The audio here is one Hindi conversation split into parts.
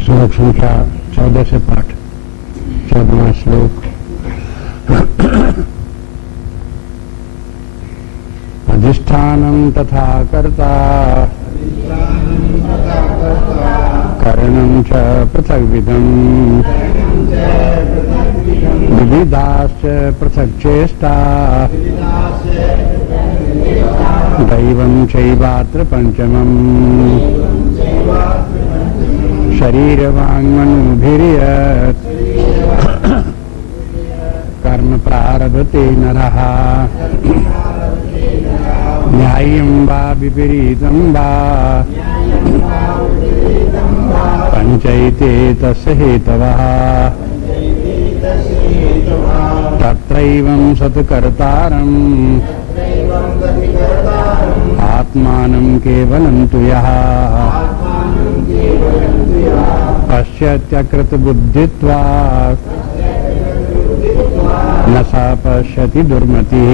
श्लोक संख्या 14 से पाठ। 14वां श्लोक। अधिष्ठानं तथा कर्ता करणं च पृथग्विधम् विविधाश्च पृथक् चेष्टा दैवं चैवात्र पंचमम् शरीरवाङ्मनोभिर्यत् कर्म प्रारभते नरः न्याय्यं वा विपरीतं वा पञ्चैते तस्य हेतवः तत्रैवं सत्कर्तारम् आत्मानं केवलं तु यः पश्यत्यकृतबुद्धित्वात् न सा पश्यति दुर्मतिः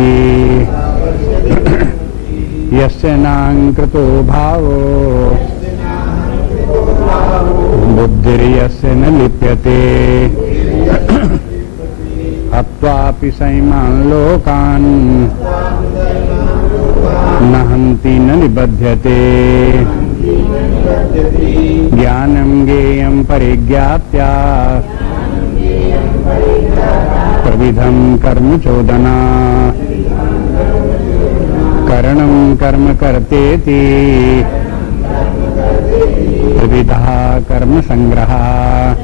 यस्य नाङ्कृतो भावो बुद्धिर्यस्य न लिप्यते हत्वापि सैमान् लोकान् न हन्ति न निबध्यते ज्ञानं ज्ञेयं परिज्ञात्या प्रविधं कर्म चोदना करणं कर्म कर्तेति त्रिविधः कर्म संग्रहः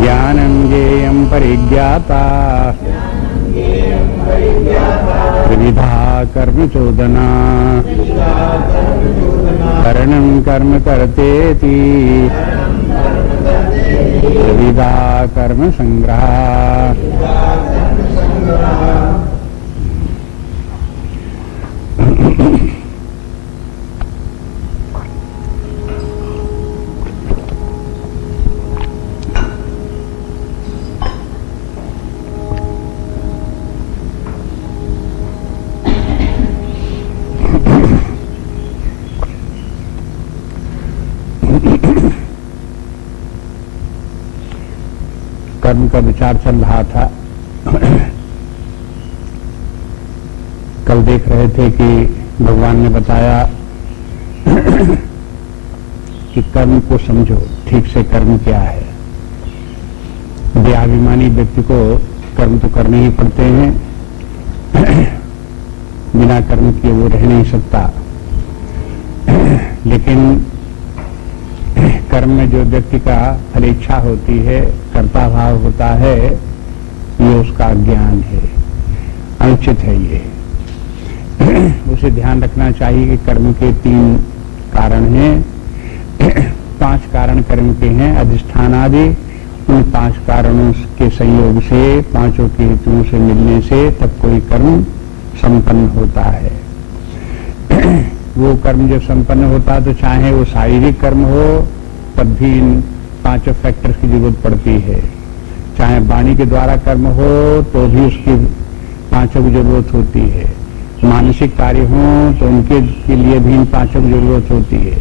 ज्ञानं ज्ञेयं परिज्ञाता त्रिविधः कर्म चोदना करणं कर्म कर्तेति त्रिविधः कर्म संग्रहः। कर्म का विचार चल रहा था। कल देख रहे थे कि भगवान ने बताया कि कर्म को समझो, ठीक से कर्म क्या है। देहाभिमानी व्यक्ति को कर्म तो करने ही पड़ते हैं, बिना कर्म किए वो रह नहीं सकता। लेकिन कर्म में जो व्यक्ति का फलेच्छा होती है, कर्ता भाव होता है, ये उसका ज्ञान है, अनुचित है। ये उसे ध्यान रखना चाहिए कि कर्म के 3 कारण हैं, 5 कारण कर्म के हैं। अधिष्ठान आदि, उन 5 कारणों के संयोग से, 5 के हेतुओं से मिलने से तब कोई कर्म संपन्न होता है। वो कर्म जब संपन्न होता है तो चाहे वो शारीरिक कर्म हो तब भी इन 5 फैक्टर्स की जरूरत पड़ती है। चाहे वाणी के द्वारा कर्म हो तो भी उसकी 5 की जरूरत होती है। मानसिक कार्य हो तो उनके के लिए भी इन 5 की जरूरत होती है।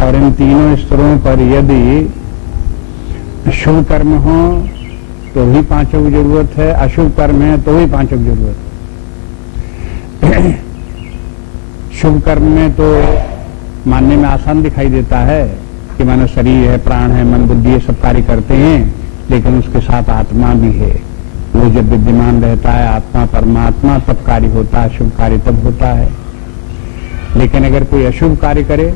और इन तीनों स्तरों पर यदि शुभ कर्म हो तो भी 5 की जरूरत है, अशुभ कर्म है तो भी 5 की जरूरत है। शुभ कर्म में तो मानने में आसान दिखाई देता है कि मानो शरीर है, प्राण है, मन बुद्धि ये सब कार्य करते हैं, लेकिन उसके साथ आत्मा भी है। वो जब विद्यमान रहता है आत्मा परमात्मा तब कार्य होता है, शुभ कार्य तब होता है। लेकिन अगर कोई अशुभ कार्य करे,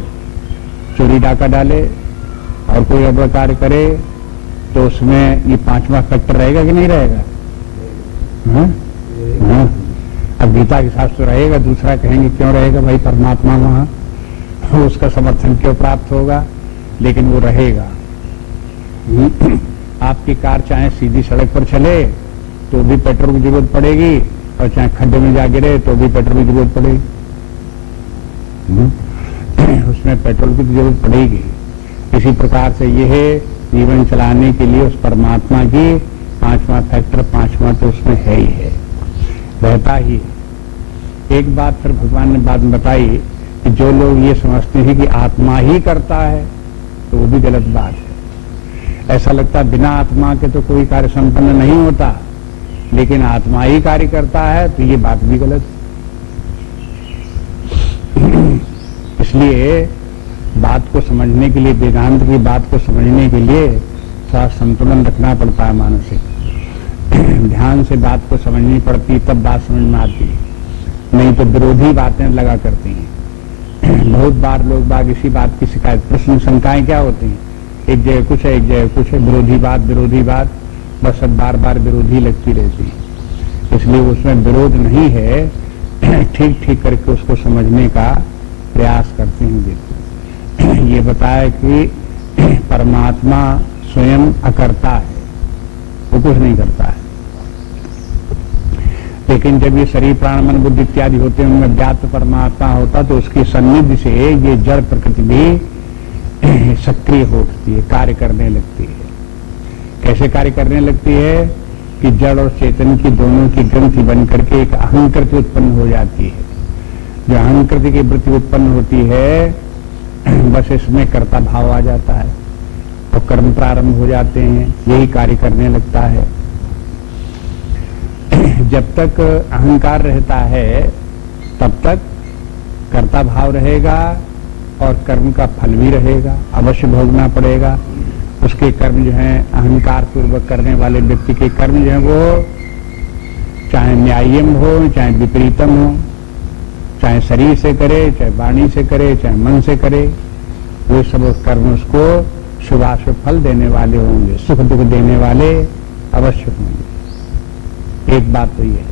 चोरी डाका डाले और कोई और कार्य करे तो उसमें ये 5वां फैक्टर रहेगा कि नहीं रहेगा? अब गीता के साथ तो रहेगा, दूसरा कहेंगे क्यों रहेगा भाई, परमात्मा वहां, उसका समर्थन क्यों प्राप्त होगा, लेकिन वो रहेगा। आपकी कार चाहे सीधी सड़क पर चले तो भी पेट्रोल की जरूरत पड़ेगी, और चाहे खड्डे में जा गिरे तो भी पेट्रोल की जरूरत पड़ेगी। उसमें पेट्रोल की जरूरत पड़ेगी। इसी प्रकार से यह जीवन चलाने के लिए उस परमात्मा की 5वां फैक्टर, 5वां तो उसमें है ही है, रहता ही। एक बात फिर भगवान ने बाद में बताई कि जो लोग ये समझते हैं कि आत्मा ही करता है तो वो भी गलत बात है। ऐसा लगता है बिना आत्मा के तो कोई कार्य संपन्न नहीं होता, लेकिन आत्मा ही कार्य करता है तो ये बात भी गलत। इसलिए बात को समझने के लिए, वेदांत की बात को समझने के लिए थोड़ा संतुलन रखना पड़ता है मानसिक। ध्यान से बात को समझनी पड़ती, तब बात समझ में आती है, नहीं तो विरोधी बातें लगा करती हैं। बहुत बार लोग बाग इसी बात की शिकायत, प्रश्न शंकाएं क्या होती हैं, एक जगह कुछ है, एक जगह कुछ है, विरोधी बात, बस अब बार बार विरोधी लगती रहती है। इसलिए उसमें विरोध नहीं है, ठीक ठीक करके उसको समझने का प्रयास करते हैं। देखो ये बताया कि परमात्मा स्वयं अकर्ता है, वो कुछ नहीं करता है, लेकिन जब ये शरीर प्राण मन बुद्धि इत्यादि होते हैं, उनमें व्याप्त परमात्मा होता तो उसकी सन्निधि से ये जड़ प्रकृति भी सक्रिय होती है, कार्य करने लगती है। कैसे कार्य करने लगती है कि जड़ और चेतन की दोनों की ग्रंथि बन करके एक अहंकृति उत्पन्न हो जाती है। जो अहंकृति की वृत्ति उत्पन्न होती है, बस इसमें कर्ता भाव आ जाता है और कर्म प्रारंभ हो जाते हैं, यही कार्य करने लगता है। जब तक अहंकार रहता है तब तक कर्ता भाव रहेगा और कर्म का फल भी रहेगा, अवश्य भोगना पड़ेगा। उसके कर्म जो हैं, अहंकार पूर्वक करने वाले व्यक्ति के कर्म जो हैं, वो चाहे न्याय्यम हो चाहे विपरीतम हो, चाहे शरीर से करे चाहे वाणी से करे चाहे मन से करे, वो सब कर्म उसको शुभाशुभ फल देने वाले होंगे, सुख दुख देने वाले अवश्य होंगे। एक बात तो ये है।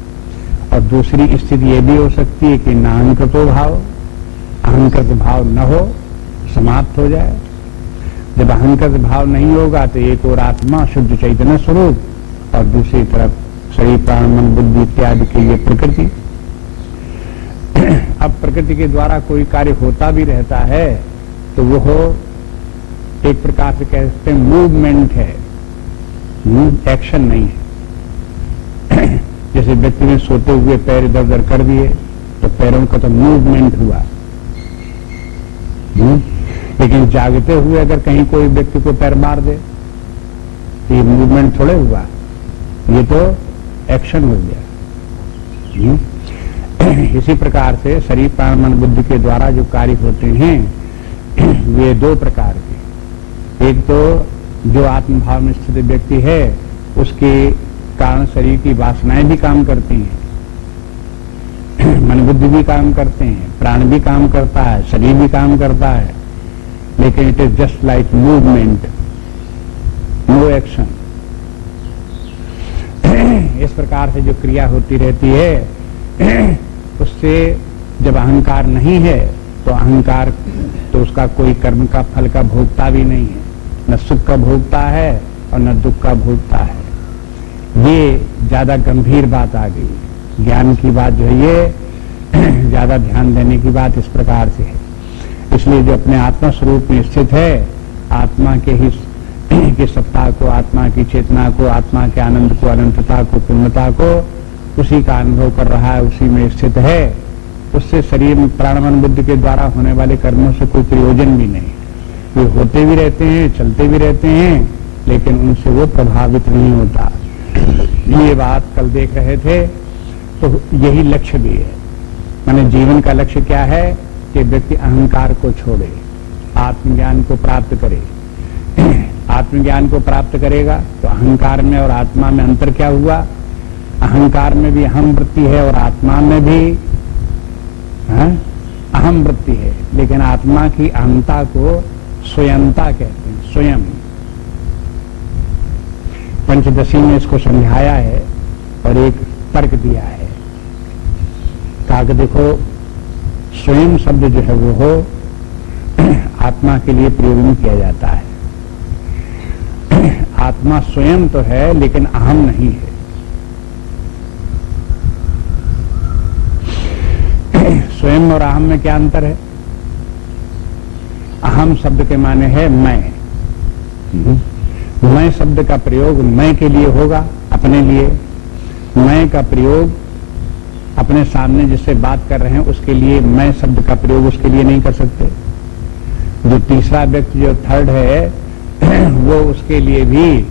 और दूसरी स्थिति ये भी हो सकती है कि न अहंकृतो भाव, अहंकृत भाव न हो, समाप्त हो जाए। जब अहंकृत भाव नहीं होगा तो एक और आत्मा शुद्ध चैतन्य स्वरूप और दूसरी तरफ शरीर प्राण मन बुद्धि इत्यादि की ये प्रकृति। अब प्रकृति के द्वारा कोई कार्य होता भी रहता है तो वो एक प्रकार से कहते हैं मूवमेंट है, एक्शन नहीं है। जैसे व्यक्ति ने सोते हुए पैर इधर उधर कर दिए तो पैरों का तो मूवमेंट हुआ, लेकिन जागते हुए अगर कहीं कोई व्यक्ति को पैर मार दे तो ये मूवमेंट थोड़े हुआ, ये तो एक्शन हो गया। इसी प्रकार से शरीर प्राण मन बुद्धि के द्वारा जो कार्य होते हैं वे दो प्रकार के। एक तो जो आत्मभाव में स्थित व्यक्ति है उसके कारण शरीर की वासनाएं भी काम करती हैं, मन बुद्धि भी काम करते हैं, प्राण भी काम करता है, शरीर भी काम करता है, लेकिन it is just like movement, no action. इस प्रकार से जो क्रिया होती रहती है उससे जब अहंकार नहीं है तो अहंकार तो उसका कोई कर्म का फल का भोगता भी नहीं है, न सुख का भोगता है और न दुख का भोगता है। ये ज्यादा गंभीर बात आ गई। ज्ञान की बात जो है ये ज्यादा ध्यान देने की बात इस प्रकार से है। इसलिए जो अपने आत्मा स्वरूप में स्थित है, आत्मा के ही के सत्ता को, आत्मा की चेतना को, आत्मा के आनंद को, अनंतता को, पूर्णता को उसी का अनुभव कर रहा है, उसी में स्थित है, उससे शरीर प्राण मन बुद्धि के द्वारा होने वाले कर्मों से कोई प्रयोजन भी नहीं। वे होते भी रहते हैं, चलते भी रहते हैं, लेकिन उनसे वो प्रभावित नहीं होता। ये बात कल देख रहे थे। तो यही लक्ष्य भी है, माने जीवन का लक्ष्य क्या है कि व्यक्ति अहंकार को छोड़े, आत्मज्ञान को प्राप्त करे। आत्मज्ञान को प्राप्त करेगा तो अहंकार में और आत्मा में अंतर क्या हुआ? अहंकार में भी अहम वृत्ति है और आत्मा में भी अहम वृत्ति है, लेकिन आत्मा की अहमता को स्वयंता कहते हैं। स्वयं पंचदशी में इसको समझाया है और एक तर्क दिया है। कहा कि देखो स्वयं शब्द जो है वो हो आत्मा के लिए प्रयोग नहीं किया जाता है। आत्मा स्वयं तो है लेकिन अहम नहीं है। स्वयं और अहम में क्या अंतर है? अहम शब्द के माने है मैं। मैं शब्द का प्रयोग मैं के लिए होगा, अपने लिए। मैं का प्रयोग अपने सामने जिससे बात कर रहे हैं उसके लिए मैं शब्द का प्रयोग उसके लिए नहीं कर सकते। जो तीसरा व्यक्ति जो थर्ड है वो उसके लिए भी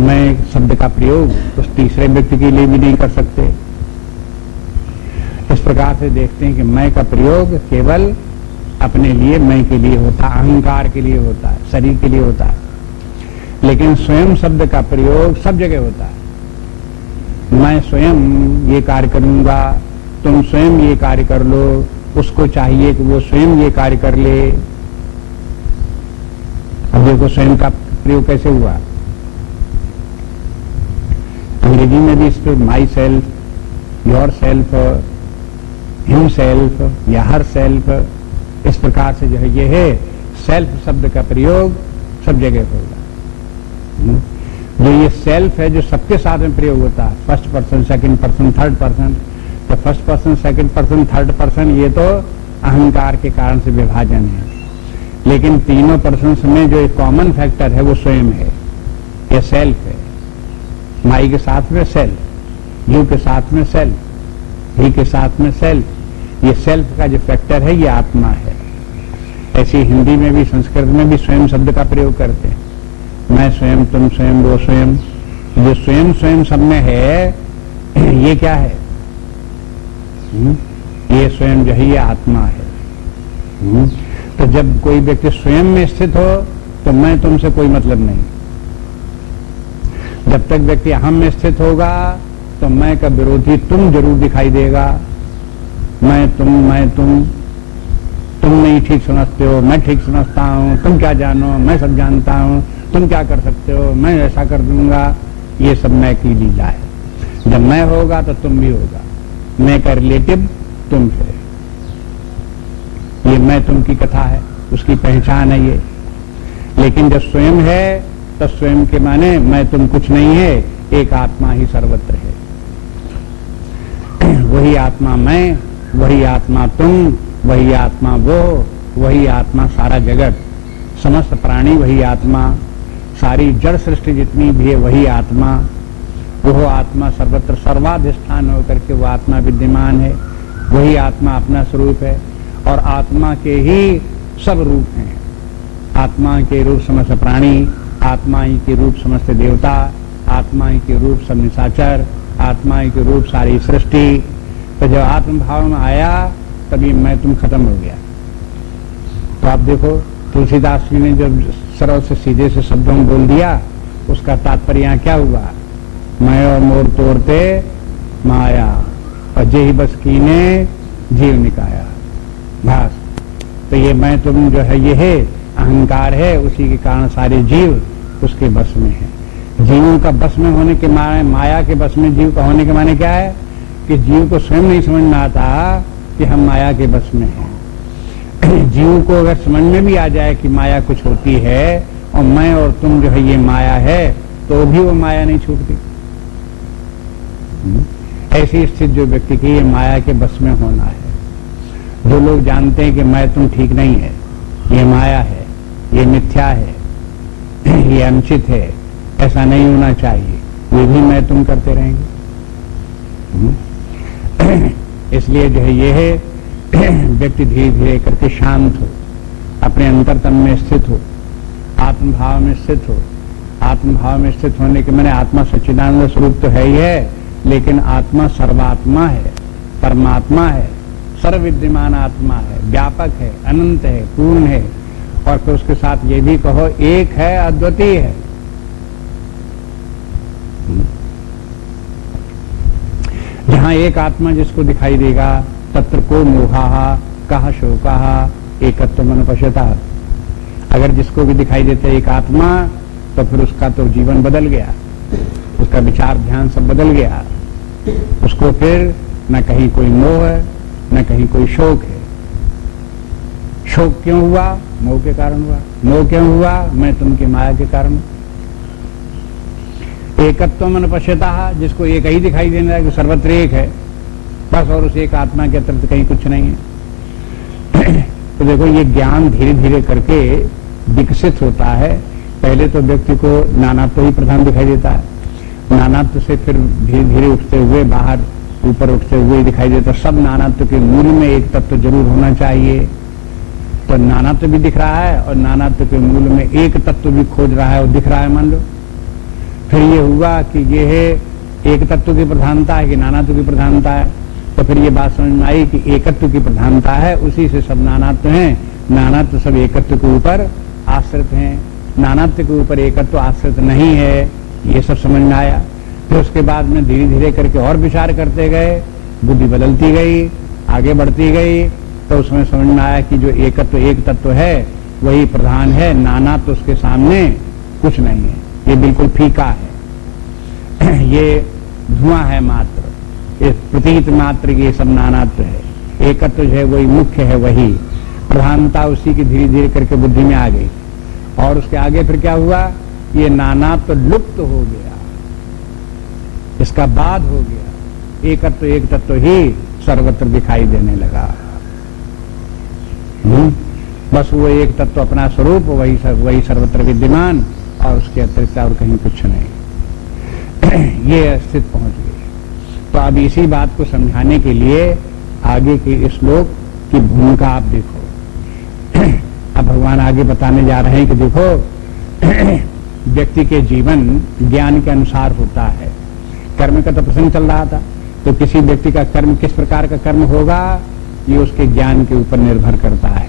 मैं शब्द का प्रयोग उस तीसरे व्यक्ति के लिए भी नहीं कर सकते। इस प्रकार से देखते हैं कि मैं का प्रयोग केवल अपने लिए, मैं के लिए होता है, अहंकार के लिए होता है, शरीर के लिए होता है। लेकिन स्वयं शब्द का प्रयोग सब जगह होता है। मैं स्वयं ये कार्य करूंगा, तुम स्वयं ये कार्य कर लो, उसको चाहिए कि वो स्वयं ये कार्य कर ले। अब देखो स्वयं का प्रयोग कैसे हुआ। अंग्रेजी में भी इस पर my self, your self, him self या हर सेल्फ, इस प्रकार से जो है ये है सेल्फ शब्द का प्रयोग सब जगह होगा। जो ये सेल्फ है जो सबके साथ में प्रयोग होता है, first person, second person, third person, तो first person, second person, third person ये तो अहंकार के कारण से विभाजन है। लेकिन तीनों पर्सन में जो एक कॉमन फैक्टर है वो स्वयं है, ये सेल्फ है। माई के साथ में सेल्फ, यू के साथ में सेल्फ, ही के साथ में सेल्फ, ये सेल्फ का जो फैक्टर है ये आत्मा है। ऐसे हिंदी में भी संस्कृत में भी स्वयं शब्द का प्रयोग करते हैं। मैं स्वयं, तुम स्वयं, वो स्वयं। जो स्वयं स्वयं सब में है ये क्या है? ये स्वयं जो है ये आत्मा है। तो जब कोई व्यक्ति स्वयं में स्थित हो तो मैं तुमसे कोई मतलब नहीं। जब तक व्यक्ति अहम में स्थित होगा तो मैं का विरोधी तुम जरूर दिखाई देगा। मैं तुम नहीं ठीक समझते हो, मैं ठीक समझता हूं, तुम क्या जानो, मैं सब जानता हूं, तुम क्या कर सकते हो, मैं ऐसा कर दूंगा। ये सब मैं की लीला है। जब मैं होगा तो तुम भी होगा। मैं का रिलेटिव तुम है। ये मैं तुम की कथा है, उसकी पहचान है ये। लेकिन जब स्वयं है तो स्वयं के माने मैं तुम कुछ नहीं है, एक आत्मा ही सर्वत्र है। वही आत्मा मैं, वही आत्मा तुम, वही आत्मा वो, वही आत्मा सारा जगत, समस्त प्राणी वही आत्मा, सारी जड़ सृष्टि जितनी भी है वही आत्मा। वह आत्मा सर्वत्र सर्वाधिष्ठान होकर के वो आत्मा विद्यमान है। वही आत्मा अपना स्वरूप है और आत्मा के ही सब रूप हैं। आत्मा के रूप समस्त प्राणी, आत्मा ही के रूप समस्त देवता, आत्मा ही के रूप सब निशाचर, आत्मा ही के रूप सारी सृष्टि। तो जब आत्मभाव में आया तभी मैं तुम खत्म हो गया। तो आप देखो तुलसीदास जी ने जब सरल से सीधे से शब्दों में बोल दिया, उसका तात्पर्य यहाँ क्या हुआ? मैं और मोर तोड़ते माया और जेहि बस कीने जीव निकाया। बस तो ये मैं तुम जो है ये है अहंकार है, उसी के कारण सारे जीव उसके बस में है। जीवों का बस में होने के माने, माया के बस में जीव का होने के माने क्या है कि जीव को स्वयं नहीं समझ में आता कि हम माया के बस में हैं। जीव को अगर समझ में भी आ जाए कि माया कुछ होती है और मैं और तुम जो है ये माया है, तो भी वो माया नहीं छूटती। ऐसी स्थिति जो व्यक्ति की ये माया के बस में होना है। जो लोग जानते हैं कि मैं तुम ठीक नहीं है, ये माया है, ये मिथ्या है, ये अनुचित है, ऐसा नहीं होना चाहिए, वे भी मैं तुम करते रहेंगे। इसलिए जो है ये है व्यक्ति धीरे धीरे करके शांत हो, अपने अंतरतम में स्थित हो, आत्मभाव में स्थित हो। आत्मभाव में स्थित होने के मैंने आत्मा सच्चिदानंद स्वरूप तो है ही है, लेकिन आत्मा सर्वात्मा है, परमात्मा है, सर्वविद्यमान आत्मा है, व्यापक है, अनंत है, पूर्ण है। और फिर उसके साथ ये भी कहो एक है, अद्वितीय है। जहां एक आत्मा जिसको दिखाई देगा तत्र को मोहा कहा शोका एकत्व मन पश्यता। अगर जिसको भी दिखाई देते एक आत्मा तो फिर उसका तो जीवन बदल गया, उसका विचार ध्यान सब बदल गया। उसको फिर न कहीं कोई मोह है, न कहीं कोई शोक है। शोक क्यों हुआ? मोह के कारण हुआ। मोह क्यों हुआ? मैं तुमकी माया के कारण। एकत्व मन पश्यता, जिसको एक ही दिखाई देना है कि सर्वत्र एक है बस, और उस एक आत्मा के अतिरिक्त कहीं कुछ नहीं है। तो देखो ये ज्ञान धीरे धीरे करके विकसित होता है। पहले तो व्यक्ति को नानात्व ही प्रधान दिखाई देता है, नानात्व से फिर धीरे धीरे उठते हुए बाहर ऊपर उठते हुए दिखाई देता। सब नानात्व के मूल में एक तत्व जरूर होना चाहिए। तो नानात्व भी दिख रहा है और नानात्व के मूल में एक तत्व भी खोज रहा है और दिख रहा है, मान लो। फिर ये हुआ कि ये है एक तत्व की प्रधानता है कि नानात्व की प्रधानता है। तो फिर ये बात समझ में आई कि एकत्व की प्रधानता है, उसी से सब नानात्व हैं। नानात्व सब एकत्व के ऊपर आश्रित हैं, नानात्व के ऊपर एकत्व आश्रित नहीं है। ये सब समझ में आया। फिर उसके बाद में धीरे धीरे करके और विचार करते गए, बुद्धि बदलती गई, आगे बढ़ती गई। तो उसमें समझ में आया कि जो एकत्व एक तत्व है वही प्रधान है, नानात्व उसके सामने कुछ नहीं है, ये बिल्कुल फीका है। ये धुआं है मात्र, ये प्रतीत मात्र, ये सब नानात्व है। एकत्व जो है वही मुख्य है, वही प्रधानता उसी की धीरे धीरे करके बुद्धि में आ गई। और उसके आगे फिर क्या हुआ, ये नानात्व लुप्त हो गया, इसका बाद हो गया। एकत्व एक तत्व ही सर्वत्र दिखाई देने लगा। बस वो एक तत्व अपना स्वरूप वही सर्वत्र विद्यमान, और उसके अतिरिक्त और कहीं कुछ नहीं। ये स्थिति पहुंच गई। तो अब इसी बात को समझाने के लिए आगे के श्लोक की भूमिका आप देखो। अब भगवान आगे बताने जा रहे हैं कि देखो, व्यक्ति के जीवन ज्ञान के अनुसार होता है। कर्म का तो प्रसंग चल रहा था, तो किसी व्यक्ति का कर्म किस प्रकार का कर्म होगा ये उसके ज्ञान के ऊपर निर्भर करता है।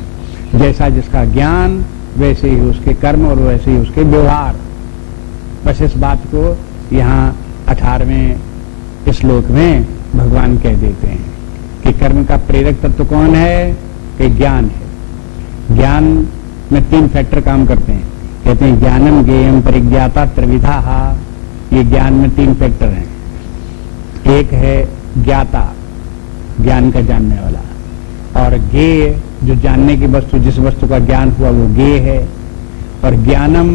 जैसा जिसका ज्ञान वैसे ही उसके कर्म और वैसे ही उसके व्यवहार। बस इस बात को यहाँ 18वें श्लोक में भगवान कह देते हैं कि कर्म का प्रेरक तत्व कौन है, कि ज्ञान है। ज्ञान में 3 फैक्टर काम करते हैं। कहते हैं ज्ञानम ज्ञेयम परिज्ञाता त्रिविधा। ये ज्ञान में 3 फैक्टर हैं। एक है ज्ञाता, ज्ञान का जानने वाला, और ज्ञेय जो जानने की वस्तु, जिस वस्तु का ज्ञान हुआ वो ज्ञेय है। और ज्ञानम,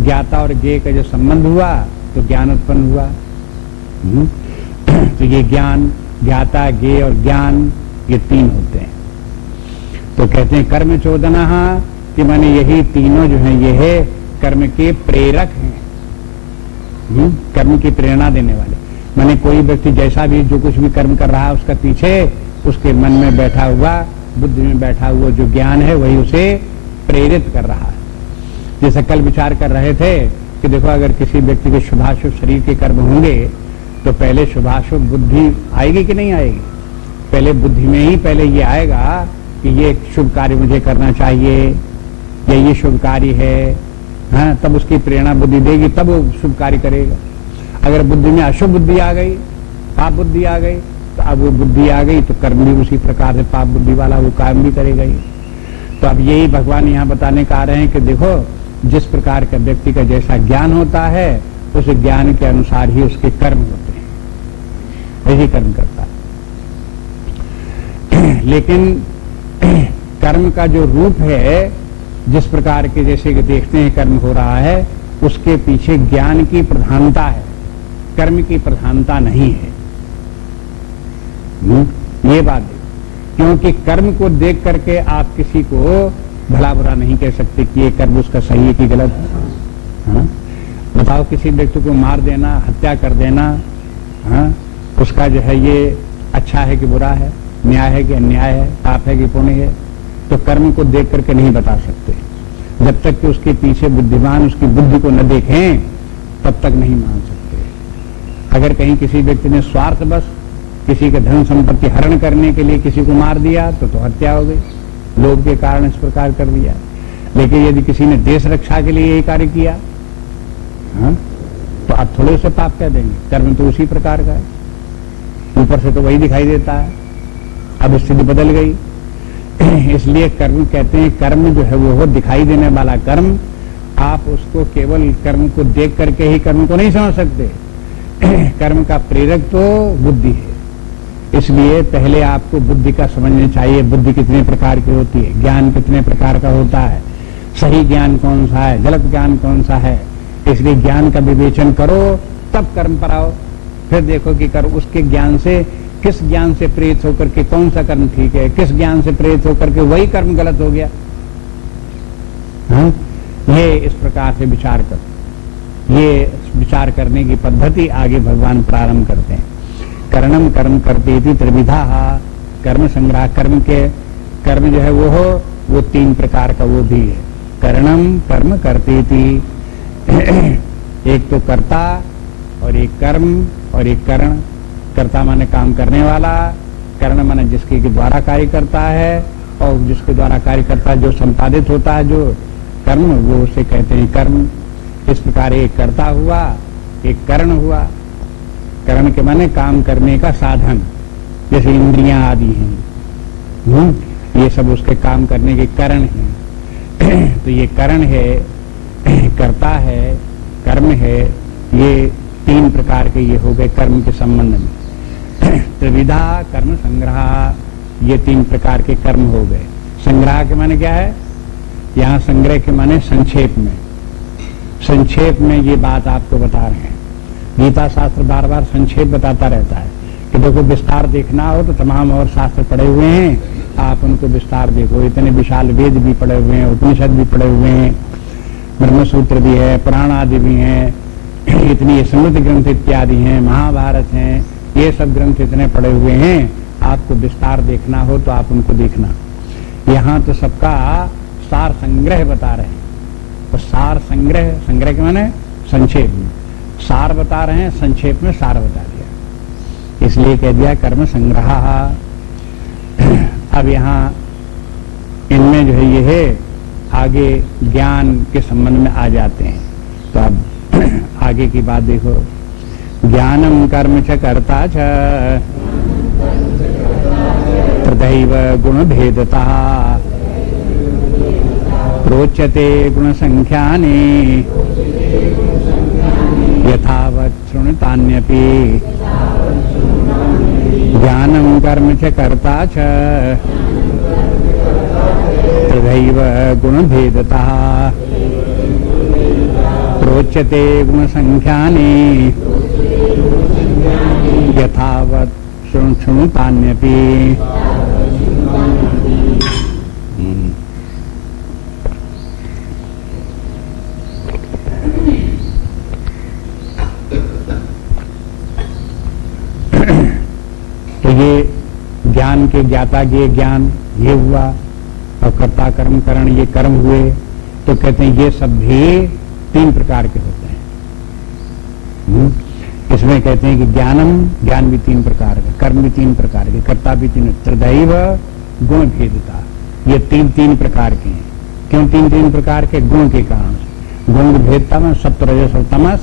ज्ञाता और ज्ञेय का जो संबंध हुआ तो ज्ञान उत्पन्न हुआ। तो ये ज्ञान, ज्ञाता, ज्ञेय और ज्ञान, ये 3 होते हैं। तो कहते हैं कर्म चोदना, कि माने यही तीनों जो हैं ये है कर्म के प्रेरक हैं, कर्म की प्रेरणा देने वाले। माने कोई व्यक्ति जैसा भी जो कुछ भी कर्म कर रहा है उसका पीछे उसके मन में बैठा हुआ, बुद्धि में बैठा हुआ जो ज्ञान है वही उसे प्रेरित कर रहा है। जैसे कल विचार कर रहे थे कि देखो, अगर किसी व्यक्ति के शुभाशुभ शरीर के कर्म होंगे तो पहले शुभाशुभ बुद्धि आएगी कि नहीं आएगी? पहले बुद्धि में ही पहले ये आएगा कि ये शुभ कार्य मुझे करना चाहिए, या ये शुभ कार्य है, हाँ, तब उसकी प्रेरणा बुद्धि देगी, तब वो शुभ कार्य करेगा। अगर बुद्धि में अशुभ बुद्धि आ गई, पाप बुद्धि आ गई, तो अब वो बुद्धि आ गई तो कर्म भी उसी प्रकार से पाप बुद्धि वाला वो काम भी करेगा ही। तो अब यही भगवान यहाँ बताने का आ रहे हैं कि देखो, जिस प्रकार का व्यक्ति का जैसा ज्ञान होता है उस ज्ञान के अनुसार ही उसके कर्म होते हैं, यही कर्म करता है। लेकिन कर्म का जो रूप है, जिस प्रकार के जैसे कि देखते हैं कर्म हो रहा है, उसके पीछे ज्ञान की प्रधानता है, कर्म की प्रधानता नहीं है। ये बात है। क्योंकि कर्म को देख करके आप किसी को भला बुरा नहीं कह सकते कि ये कर्म उसका सही है कि गलत है। हाँ? बताओ, किसी व्यक्ति को मार देना, हत्या कर देना, हाँ? उसका जो है ये अच्छा है कि बुरा है, न्याय है कि अन्याय है, पाप है कि पुण्य है, तो कर्म को देख करके नहीं बता सकते। जब तक कि उसके पीछे बुद्धिमान उसकी बुद्धि को न देखें तब तक नहीं मान सकते। अगर कहीं किसी व्यक्ति ने स्वार्थ बस किसी के धन संपत्ति हरण करने के लिए किसी को मार दिया तो हत्या हो गई, लोभ के कारण इस प्रकार कर दिया। लेकिन यदि किसी ने देश रक्षा के लिए यही कार्य किया, हाँ, तो आप थोड़े से पाप कह देंगे, कर्म तो उसी प्रकार का है, ऊपर से तो वही दिखाई देता है। अब स्थिति बदल गई। इसलिए कर्म कहते हैं, कर्म जो है वो दिखाई देने वाला कर्म, आप उसको केवल कर्म को देख करके ही कर्म को नहीं समझ सकते। कर्म का प्रेरक तो बुद्धि है। इसलिए पहले आपको बुद्धि का समझना चाहिए, बुद्धि कितने प्रकार की होती है, ज्ञान कितने प्रकार का होता है, सही ज्ञान कौन सा है, गलत ज्ञान कौन सा है। इसलिए ज्ञान का विवेचन करो, तब कर्म पर आओ। फिर देखो कि कर उसके ज्ञान से, किस ज्ञान से प्रेरित होकर के कौन सा कर्म ठीक है, किस ज्ञान से प्रेरित होकर के वही कर्म गलत हो गया। हाँ? ये इस प्रकार से विचार करो। ये विचार करने की पद्धति आगे भगवान प्रारंभ करते हैं। कर्णम कर्म करती थी त्रिविधा, कर्म संग्रह, कर्म जो है वो 3 प्रकार का वो भी है। कर्णम कर्म करती थी, एक तो कर्ता और एक कर्म और एक करण। कर्ता माने काम करने वाला, कर्ण माने जिसके द्वारा कार्य करता है, और जिसके द्वारा कार्य करता है जो संपादित होता है जो कर्म, वो उसे कहते हैं कर्म। इस प्रकार एक कर्ता हुआ, एक करण हुआ। करण के माने काम करने का साधन, जैसे इंद्रियां आदि हैं, ये सब उसके काम करने के करण हैं। तो ये करण है, कर्ता है, कर्म है, ये 3 प्रकार के ये हो गए कर्म के संबंध में। त्रिविधा कर्म संग्रह, ये 3 प्रकार के कर्म हो गए। संग्रह के माने क्या है? यहाँ संग्रह के माने संक्षेप में, संक्षेप में ये बात आपको बता रहे हैं। गीता शास्त्र बार बार संक्षेप बताता रहता है कि देखो विस्तार देखना हो तो तमाम और शास्त्र पढ़े हुए हैं, आप उनको विस्तार देखो। इतने विशाल वेद भी पढ़े हुए हैं, उपनिषद भी पढ़े हुए हैं, ब्रह्मसूत्र भी है, पुराण आदि भी हैं, इतनी स्मृति ग्रंथ इत्यादि हैं, महाभारत हैं, ये सब ग्रंथ इतने पढ़े हुए हैं। आपको विस्तार देखना हो तो आप उनको देखना। यहाँ तो सबका सार संग्रह बता रहे हैं। तो सार संग्रह, संग्रह के माने संक्षेप में, सार बता रहे हैं, संक्षेप में सार बता दिया, इसलिए कह दिया कर्म संग्रह। अब यहाँ इनमें जो है ये है, आगे ज्ञान के संबंध में आ जाते हैं। तो अब आगे की बात देखो। ज्ञानम कर्म च कर्ता च तदैव गुण भेदता प्रोच्यते गुण संख्याने यथावत् शृणुतान्यपि ज्ञानम कर्म च कर्ता च तदैव गुण भेदता प्रोच्यते गुण संख्याने यथावत् शृणुतान्यपि। तो ये ज्ञान के ज्ञाता के ज्ञान ये हुआ, और कर्ता कर्म करण ये कर्म हुए। तो कहते हैं ये सब भी 3 प्रकार के होते हैं। इसमें कहते हैं कि ज्ञानम, ज्ञान भी 3 प्रकार का, कर्म भी 3 प्रकार के, कर्ता भी 3, त्रिदैव गुण भेदता, ये 3 प्रकार के हैं। क्यों 3 प्रकार के? गुण के कारण से। गुण भेदता में सत्व रजस और तमस,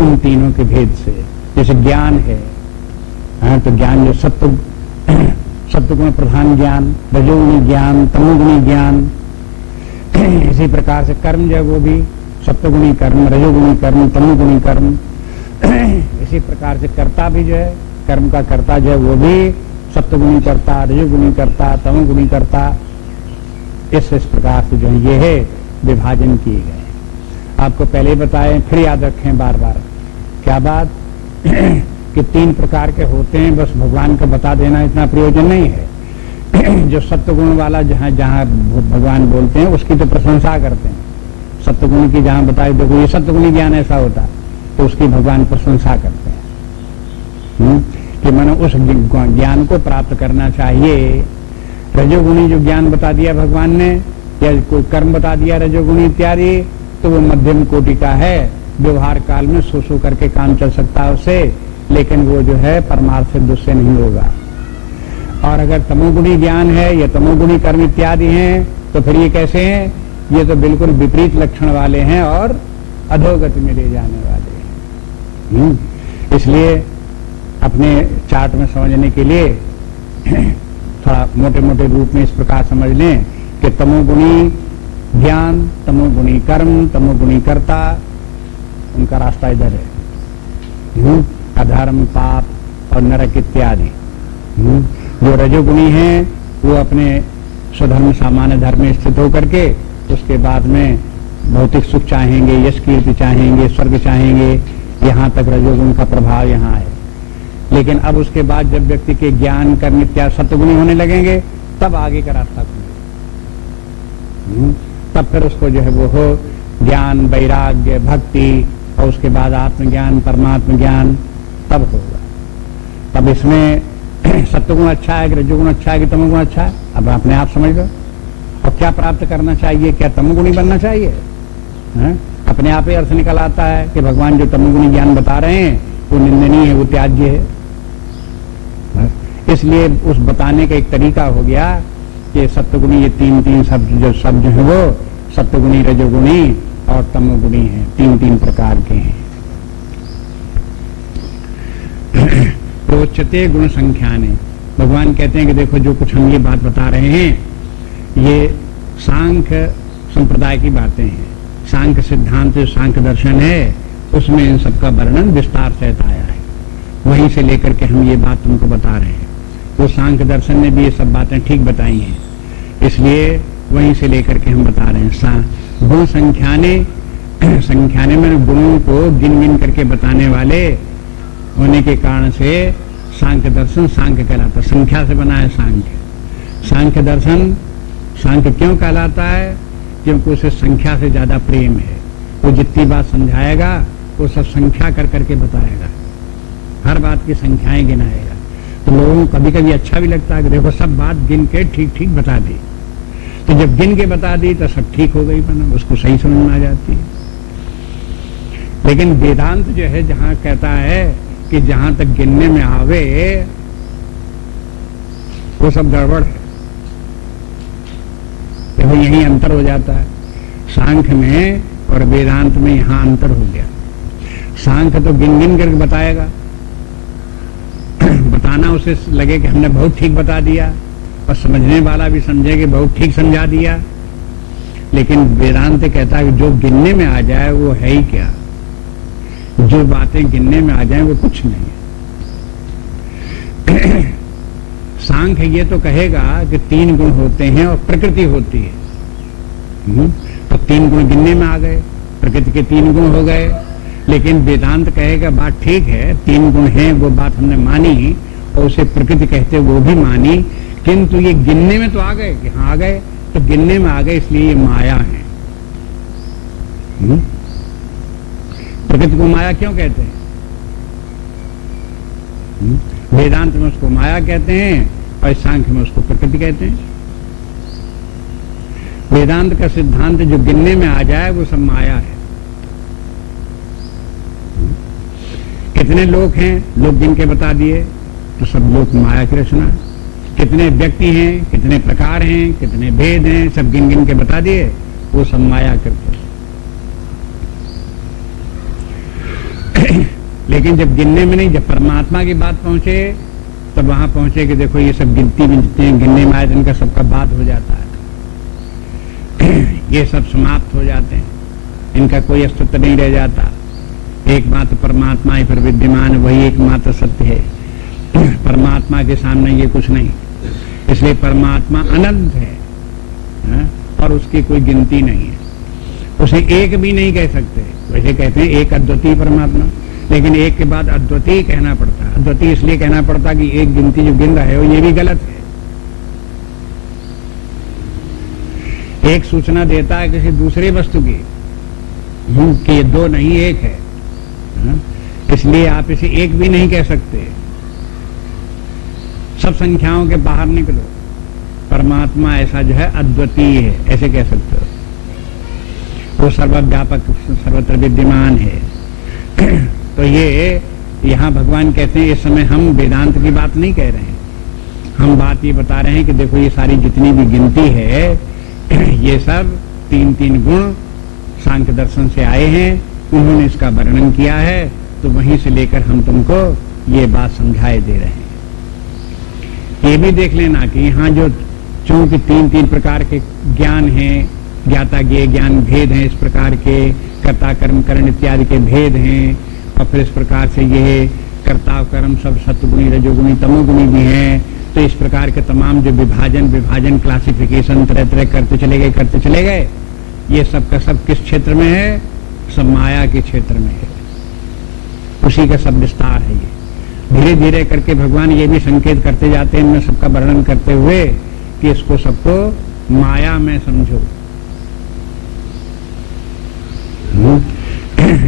इन तीनों के भेद से। जैसे ज्ञान है, हाँ, तो ज्ञान जो सत्वगुण प्रधान ज्ञान, रजोगुणी ज्ञान, तमोगुणी ज्ञान। इसी प्रकार से कर्म जो है वो भी सत्वगुणी कर्म, रजोगुणी कर्म, तमोगुणी कर्म। इसी प्रकार से कर्ता भी जो है, कर्म का कर्ता जो है वो भी सत्वगुणी कर्ता, रजोगुणी कर्ता, तमोगुणी कर्ता। इस प्रकार से जो है ये है विभाजन किए गए। आपको पहले बताए, फिर याद रखें बार बार। क्या बात? कि 3 प्रकार के होते हैं, बस भगवान का बता देना इतना प्रयोजन नहीं है। जो सत्वगुण वाला जहाँ जहाँ भगवान बोलते हैं उसकी तो प्रशंसा करते हैं। सत्वगुण की जहाँ बताए देखो ये सत्वगुणी ज्ञान ऐसा होता, तो उसकी भगवान प्रशंसा करते हैं कि मैंने उस ज्ञान को प्राप्त करना चाहिए। रजोगुणी जो ज्ञान बता दिया भगवान ने, या कोई कर्म बता दिया रजोगुणी इत्यादि, तो वो मध्यम कोटि का है, व्यवहार काल में सो करके काम चल सकता है उससे, लेकिन वो जो है परमार्थ सिद्ध उससे नहीं होगा। और अगर तमोगुणी ज्ञान है या तमोगुणी कर्म इत्यादि हैं, तो फिर ये कैसे हैं? ये तो बिल्कुल विपरीत लक्षण वाले हैं और अधोगति में ले जाने वाले हैं। इसलिए अपने चार्ट में समझने के लिए थोड़ा मोटे मोटे रूप में इस प्रकार समझ लें कि तमोगुणी ज्ञान, तमोगुणी कर्म, तमोगुणी कर्ता, उनका रास्ता इधर है। अधर्म, पाप और नरक इत्यादि। जो रजोगुणी हैं वो अपने स्वधर्म सामान्य धर्म में स्थित होकर के उसके बाद में भौतिक सुख चाहेंगे, यश कीर्ति चाहेंगे, स्वर्ग चाहेंगे, यहाँ तक रजोगुण का प्रभाव यहाँ है। लेकिन अब उसके बाद जब व्यक्ति के ज्ञान कर्म इत्यादि सत्वगुणी होने लगेंगे, तब आगे का रास्ता खुलेगा। तब फिर उसको जो है वो हो ज्ञान, वैराग्य, भक्ति, और उसके बाद आत्मज्ञान, परमात्म ज्ञान तब होगा। तब इसमें सत्वगुण अच्छा है कि रजोगुण अच्छा है कि तमोगुण अच्छा है, अब अपने आप समझ लो। और क्या प्राप्त करना चाहिए, क्या तमोगुणी बनना चाहिए? है? अपने आप ही अर्थ निकल आता है कि भगवान जो तमोगुणी ज्ञान बता रहे हैं वो निंदनीय है, वो त्याज्य है। इसलिए उस बताने का एक तरीका हो गया कि सत्वगुणी, ये तीन शब्द जो है वो सत्वगुणी, रजोगुणी और तमोगुणी है, तीन प्रकार के हैं। प्रोच्यते गुण संख्याने, भगवान कहते हैं कि देखो जो कुछ हम ये बात बता रहे हैं ये सांख्य संप्रदाय की बातें हैं। सांख्य सिद्धांत, सांख्य दर्शन है, उसमें इन सबका वर्णन विस्तार सहित आया है। वहीं से लेकर के हम ये बात तुमको बता रहे हैं। वो सांख्य दर्शन ने भी ये सब बातें ठीक बताई हैं, इसलिए वहीं से लेकर के हम बता रहे हैं। गुण संख्याने में गुणों को गिन गिन करके बताने वाले होने के कारण से सांख्य दर्शन सांख्य कहलाता, संख्या से बना है सांख्य। सांख्य दर्शन सांख्य क्यों कहलाता है? क्योंकि उसे संख्या से ज्यादा प्रेम है। वो जितनी बात समझाएगा वो सब संख्या कर करके बताएगा, हर बात की संख्याएं गिनाएगा। तो लोगों को कभी कभी अच्छा भी लगता है कि देखो सब बात गिन के ठीक ठीक बता दी। तो जब गिन के बता दी तो सब ठीक हो गई, बना उसको सही समझ में आ जाती है। लेकिन वेदांत जो है जहां कहता है कि जहां तक गिनने में आवे वो सब गड़बड़ है। देखो यही अंतर हो जाता है सांख्य में और वेदांत में, यहां अंतर हो गया। सांख्य तो गिन गिन करके बताएगा, बताना उसे लगे कि हमने बहुत ठीक बता दिया, और समझने वाला भी समझे कि बहुत ठीक समझा दिया। लेकिन वेदांत कहता है कि जो गिनने में आ जाए वो है ही क्या, जो बातें गिनने में आ जाए वो कुछ नहीं है। सांख्य ये तो कहेगा कि 3 गुण होते हैं और प्रकृति होती है, तो 3 गुण गिनने में आ गए, प्रकृति के 3 गुण हो गए। लेकिन वेदांत कहेगा बात ठीक है, 3 गुण हैं, वो बात हमने मानी और उसे प्रकृति कहते वो भी मानी, किंतु ये गिनने में तो आ गए कि हाँ आ गए, तो गिनने में आ गए इसलिए ये माया है। प्रकृति को माया क्यों कहते हैं? वेदांत में उसको माया कहते हैं और सांख्य में उसको प्रकृति कहते हैं। वेदांत का सिद्धांत जो गिनने में आ जाए वो सब माया है। कितने लोग हैं, लोग गिन के बता दिए, तो सब लोग माया की रचना है। कितने व्यक्ति हैं, कितने प्रकार हैं, कितने भेद हैं, सब गिन गिन के बता दिए, वो सब माया करते। लेकिन जब गिनने में नहीं, जब परमात्मा की बात पहुंचे तब वहां पहुंचे कि देखो ये सब गिनती मिलते हैं, गिनने में आए तो इनका सबका बात हो जाता है। ये सब समाप्त हो जाते हैं, इनका कोई अस्तित्व नहीं रह जाता। एकमात्र परमात्मा ही फिर विद्यमान, वही एकमात्र सत्य है। परमात्मा के सामने ये कुछ नहीं, इसलिए परमात्मा अनंत है और उसकी कोई गिनती नहीं है। उसे एक भी नहीं कह सकते। वैसे कहते हैं एक अद्वितीय परमात्मा, लेकिन एक के बाद अद्वितीय कहना पड़ता है। अद्वितीय इसलिए कहना पड़ता कि एक गिनती जो गिन रहा है वो ये भी गलत है। एक सूचना देता है किसी दूसरे वस्तु की कि ये 2 नहीं 1 है, इसलिए आप इसे एक भी नहीं कह सकते। सब संख्याओं के बाहर निकलो, परमात्मा ऐसा जो है अद्वितीय है, ऐसे कह सकते हो। वो सर्वव्यापक, सर्वत्र विद्यमान है। तो ये यहाँ भगवान कहते हैं इस समय हम वेदांत की बात नहीं कह रहे हैं, हम बात ये बता रहे हैं कि देखो ये सारी जितनी भी गिनती है ये सब 3 गुण सांख्य दर्शन से आए हैं, उन्होंने इसका वर्णन किया है, तो वहीं से लेकर हम तुमको ये बात समझाए दे रहे हैं। ये भी देख लेना कि यहाँ जो चूंकि 3 प्रकार के ज्ञान हैं, ज्ञाता ज्ञेय ज्ञान भेद हैं, इस प्रकार के कर्ता कर्म करण इत्यादि के भेद हैं, और फिर इस प्रकार से ये कर्ता कर्म सब सत्वगुणी रजोगुणी तमोगुणी भी हैं। तो इस प्रकार के तमाम जो विभाजन क्लासिफिकेशन तरह करते चले गए, ये सब का सब किस क्षेत्र में है? सब माया के क्षेत्र में है, उसी का सब विस्तार है। ये धीरे धीरे करके भगवान ये भी संकेत करते जाते हैं इनमें सबका वर्णन करते हुए कि इसको सबको माया में समझो।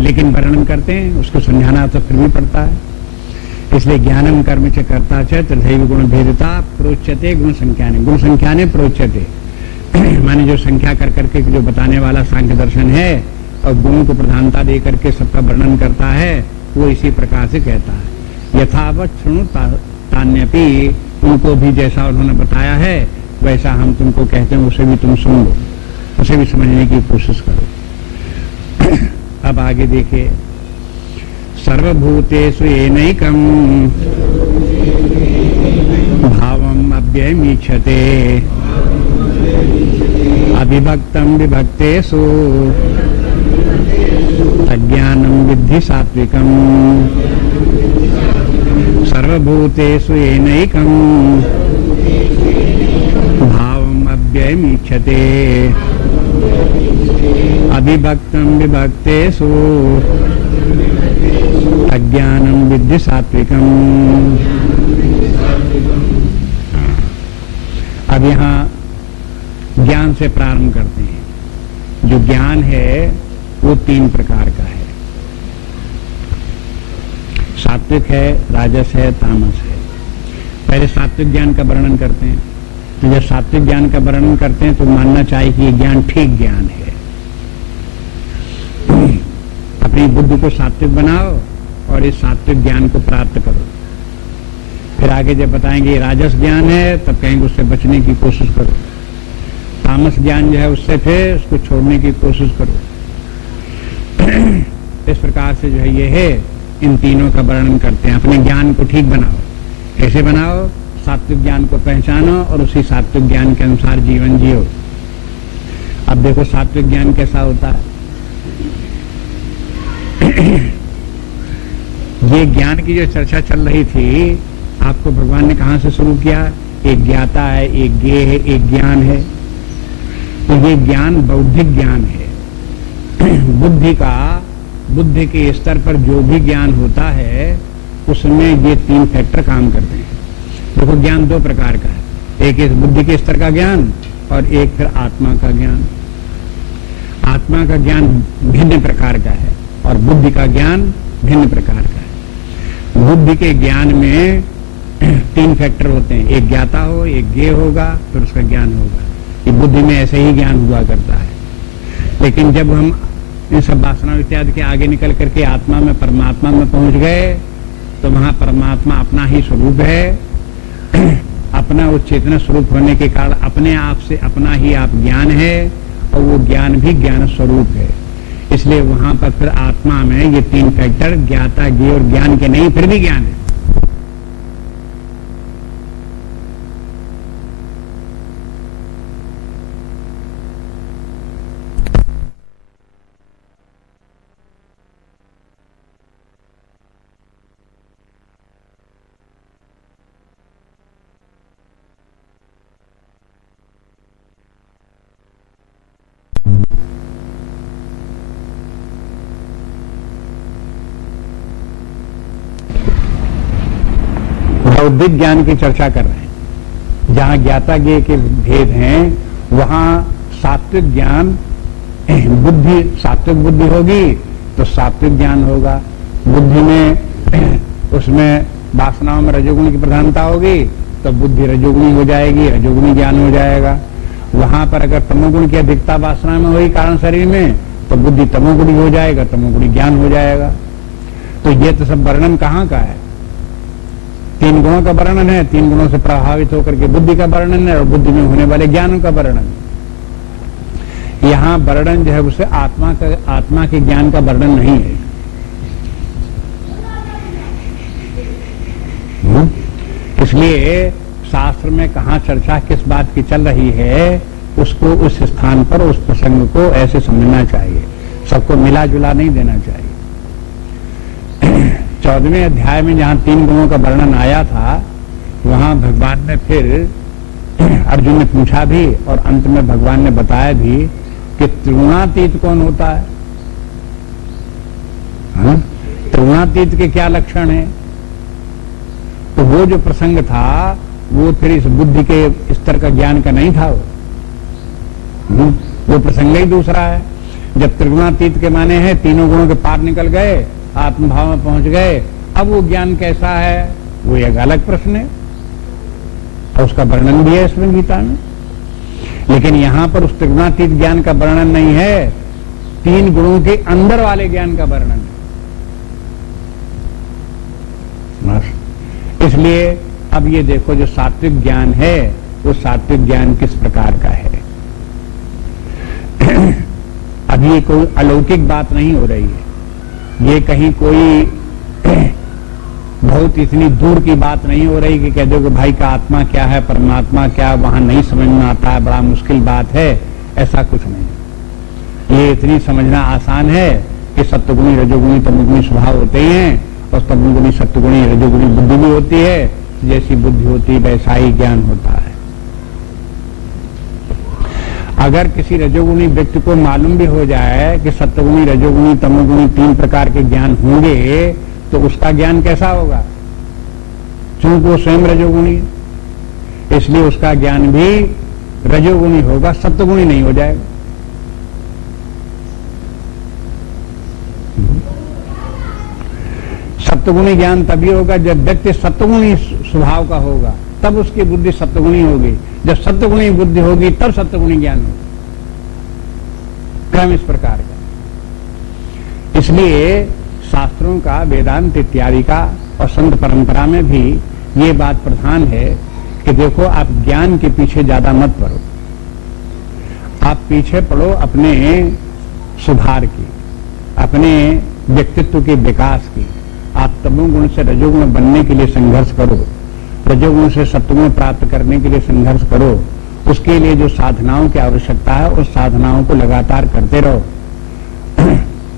लेकिन वर्णन करते हैं, उसको समझाना तो फिर भी पड़ता है। इसलिए ज्ञानम कर्म च कर्ता च तथैव गुण भेदता प्रोच्यते गुण संख्याने, गुण संख्याने प्रोच्यते माने जो संख्या कर करके जो बताने वाला सांख्य दर्शन है और गुणों को प्रधानता दे करके सबका वर्णन करता है, वो इसी प्रकार से कहता है। यथावत सुनु तान्यपि, उनको भी जैसा उन्होंने बताया है वैसा हम तुमको कहते हैं, उसे भी तुम सुन लो, उसे भी समझने की कोशिश करो। अब आगे देखिए, सर्वभूतेषु येनैकं भावम् अव्ययमीक्षते अविभक्तं विभक्तेषु अज्ञानं विद्धि सात्विकम्। सर्वभूतेषु येनैकं भावम् अव्ययमीक्षते अविभक्तं विभक्तेषु अज्ञानम विद्धि सात्विकम। अब यहाँ ज्ञान से प्रारंभ करते हैं। जो ज्ञान है वो 3 प्रकार का है, सात्विक है, राजस है, तामस है। पहले सात्विक ज्ञान का वर्णन करते हैं। तो जब सात्विक ज्ञान का वर्णन करते हैं तो मानना चाहिए कि ये ज्ञान ठीक ज्ञान है। अपनी बुद्धि को सात्विक बनाओ और इस सात्विक ज्ञान को प्राप्त करो। फिर आगे जब बताएंगे राजस ज्ञान है तब कहेंगे उससे बचने की कोशिश करो। तामस ज्ञान जो है उससे फिर उसको छोड़ने की कोशिश करो। इस प्रकार से जो है ये है, इन तीनों का वर्णन करते हैं। अपने ज्ञान को ठीक बनाओ। कैसे बनाओ? सात्विक ज्ञान को पहचानो और उसी सात्विक ज्ञान के अनुसार जीवन जियो। अब देखो सात्विक ज्ञान कैसा होता है। ये ज्ञान की जो चर्चा चल रही थी, आपको भगवान ने कहां से शुरू किया? एक ज्ञाता है, एक ज्ञेय है, एक ज्ञान है। तो ये ज्ञान बौद्धिक ज्ञान है। बुद्धि के स्तर पर जो भी ज्ञान होता है उसमें ये 3 फैक्टर काम करते हैं। देखो ज्ञान 2 प्रकार का है, एक इस बुद्धि के स्तर का ज्ञान और एक फिर आत्मा का ज्ञान। आत्मा का ज्ञान भिन्न प्रकार का है और बुद्धि का ज्ञान भिन्न प्रकार का है। बुद्धि के ज्ञान में 3 फैक्टर होते हैं, एक ज्ञाता हो, एक ज्ञेय होगा, फिर उसका ज्ञान होगा। ये बुद्धि में ऐसे ही ज्ञान हुआ करता है। लेकिन जब हम इन सब वासना इत्यादि के आगे निकल करके आत्मा में, परमात्मा में पहुंच गए तो वहां परमात्मा अपना ही स्वरूप है। अपना वो चेतना स्वरूप होने के कारण अपने आप से अपना ही आप ज्ञान है और वो ज्ञान भी ज्ञान स्वरूप है। इसलिए वहां पर फिर आत्मा में ये 3 फैक्टर ज्ञाता, ज्ञेय और ज्ञान के नहीं, फिर भी ज्ञान है। बौद्धिक ज्ञान की चर्चा कर रहे हैं। जहां ज्ञाता ज्ञेय के भेद हैं वहां सात्विक ज्ञान, बुद्धि, सात्विक बुद्धि होगी तो सात्विक ज्ञान होगा। बुद्धि में उसमें वासनाओं में रजोगुण की प्रधानता होगी तो बुद्धि रजोगुणी हो जाएगी, रजोगुणी ज्ञान हो जाएगा। वहां पर अगर तमोगुण की अधिकता वासना में होगी कारण शरीर में तो बुद्धि तमोगुणी हो जाएगा, तमोगुणी ज्ञान हो जाएगा। तो ये तो सब वर्णन कहाँ का है? 3 गुणों का वर्णन है, 3 गुणों से प्रभावित होकर के बुद्धि का वर्णन है और बुद्धि में होने वाले ज्ञानों का वर्णन। यहाँ वर्णन जो है उसे आत्मा के ज्ञान का वर्णन नहीं है। इसलिए शास्त्र में कहाँ चर्चा किस बात की चल रही है उसको उस स्थान पर, उस प्रसंग को ऐसे समझना चाहिए। सबको मिला जुला नहीं देना चाहिए। 14वें अध्याय में जहां 3 गुणों का वर्णन आया था वहां भगवान ने फिर अर्जुन ने पूछा भी और अंत में भगवान ने बताया भी कि त्रिगुणातीत कौन होता है? त्रिगुणातीत के क्या लक्षण है? तो वो जो प्रसंग था वो फिर इस बुद्धि के स्तर का ज्ञान का नहीं था। वो प्रसंग ही दूसरा है। जब त्रिगुणातीत के माने हैं तीनों गुणों के पार निकल गए, आत्मभाव में पहुंच गए अब वो ज्ञान कैसा है वो एक अलग प्रश्न है और उसका वर्णन भी है इसमें गीता में। लेकिन यहां पर उस त्रिगुणातीत ज्ञान का वर्णन नहीं है, 3 गुणों के अंदर वाले ज्ञान का वर्णन है बस। इसलिए अब ये देखो जो सात्विक ज्ञान है वो सात्विक ज्ञान किस प्रकार का है। अब ये कोई अलौकिक बात नहीं हो रही है, ये कहीं कोई बहुत इतनी दूर की बात नहीं हो रही कि कह दो कि भाई का आत्मा क्या है परमात्मा क्या वहां नहीं समझ में आता है, बड़ा मुश्किल बात है, ऐसा कुछ नहीं। ये इतनी समझना आसान है कि सत्वगुणी रजोगुणी तमोगुणी स्वभाव होते हैं और तमोगुणी सत्वगुणी रजोगुणी बुद्धि भी होती है, जैसी बुद्धि होती है वैसा ही ज्ञान होता है। अगर किसी रजोगुणी व्यक्ति को मालूम भी हो जाए कि सत्वगुणी रजोगुणी तमोगुणी 3 प्रकार के ज्ञान होंगे तो उसका ज्ञान कैसा होगा, चूंकि वो स्वयं रजोगुणी, इसलिए उसका ज्ञान भी रजोगुणी होगा, सत्वगुणी नहीं हो जाएगा। सत्वगुणी ज्ञान तभी होगा जब व्यक्ति सत्वगुणी स्वभाव का होगा, तब उसकी बुद्धि सत्वगुणी होगी। जब सत्वगुणी बुद्धि होगी तब सत्वगुणी ज्ञान होगा। क्रम इस प्रकार का। इसलिए शास्त्रों का, वेदांत इत्यादि का और संत परंपरा में भी ये बात प्रधान है कि देखो आप ज्ञान के पीछे ज्यादा मत पड़ो, आप पीछे पड़ो अपने सुधार की, अपने व्यक्तित्व के विकास की। आप तमोगुण से रजोगुण बनने के लिए संघर्ष करो, रजोगुण से सत्वगुण प्राप्त करने के लिए संघर्ष करो। उसके लिए जो साधनाओं की आवश्यकता है उस साधनाओं को लगातार करते रहो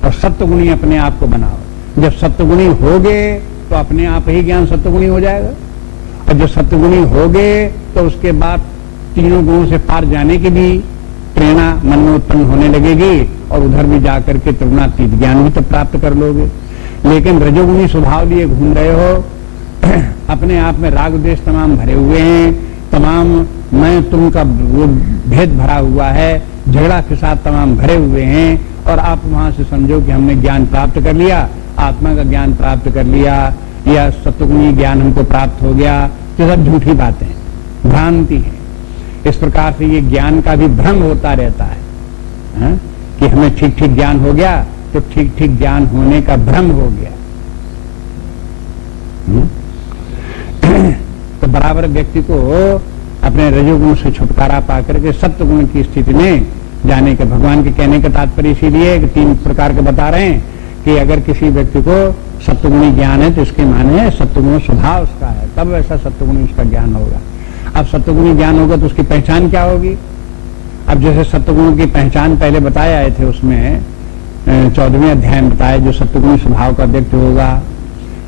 और सत्वगुणी अपने आप को बनाओ। जब सत्वगुणी होगे तो अपने आप ही ज्ञान सत्वगुणी हो जाएगा, और जब सत्वगुणी होगे तो उसके बाद 3 गुणों से पार जाने की भी प्रेरणा मन में उत्पन्न होने लगेगी और उधर भी जाकर के त्रिगुणातीत ज्ञान भी तब प्राप्त कर लोगे। लेकिन रजोगुणी स्वभाव लिए घूम रहे हो, अपने आप में राग द्वेष तमाम भरे हुए हैं, तमाम मैं तुम का वो भेद भरा हुआ है, झगड़ा फिसाद तमाम भरे हुए हैं, और आप वहां से समझो कि हमने ज्ञान प्राप्त कर लिया, आत्मा का ज्ञान प्राप्त कर लिया या सत्वगुणी ज्ञान हमको प्राप्त हो गया, ये सब झूठी बातें, भ्रांति है। इस प्रकार से ये ज्ञान का भी भ्रम होता रहता है कि हमें ठीक ठीक ज्ञान हो गया तो ठीक ठीक ज्ञान होने का भ्रम हो गया। तो बराबर व्यक्ति को अपने रजोगुण से छुटकारा पाकर के सत्वगुण की स्थिति में जाने के, भगवान के कहने का तात्पर्य इसीलिए कि 3 प्रकार के बता रहे हैं कि अगर किसी व्यक्ति को सत्वगुणी ज्ञान है तो इसके माने सत्वगुण स्वभाव उसका है, तब वैसा सत्वगुणी उसका ज्ञान होगा। अब सत्वगुणी ज्ञान होगा तो उसकी पहचान क्या होगी। अब जैसे सत्वगुण की पहचान पहले बताए आए थे, उसमें 14वें अध्याय में बताया, जो सत्वगुणी स्वभाव का व्यक्ति होगा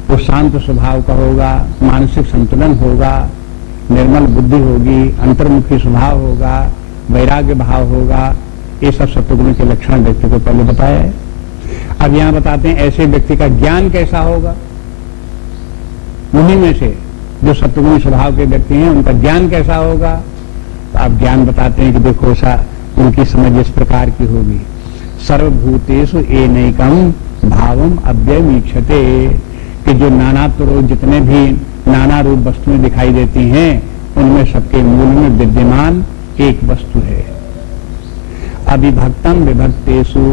वो शांत स्वभाव का होगा, मानसिक संतुलन होगा, निर्मल बुद्धि होगी, अंतर्मुखी स्वभाव होगा, वैराग्य भाव होगा। ये सब सत्वगुण के लक्षण व्यक्ति को पहले बताया है। अब यहां बताते हैं ऐसे व्यक्ति का ज्ञान कैसा होगा। उन्हीं में से जो सत्वगुणी स्वभाव के व्यक्ति हैं उनका ज्ञान कैसा होगा। तो आप ज्ञान बताते हैं कि देखो सा उनकी समझ इस प्रकार की होगी, सर्वभूतेषु एनैकम भावम अव्ययमीक्षते, कि जो नानात्व जितने भी नाना रूप वस्तुएं दिखाई देती हैं उनमें सबके मूल में विद्यमान एक वस्तु है। अविभक्तम विभक्तेषु,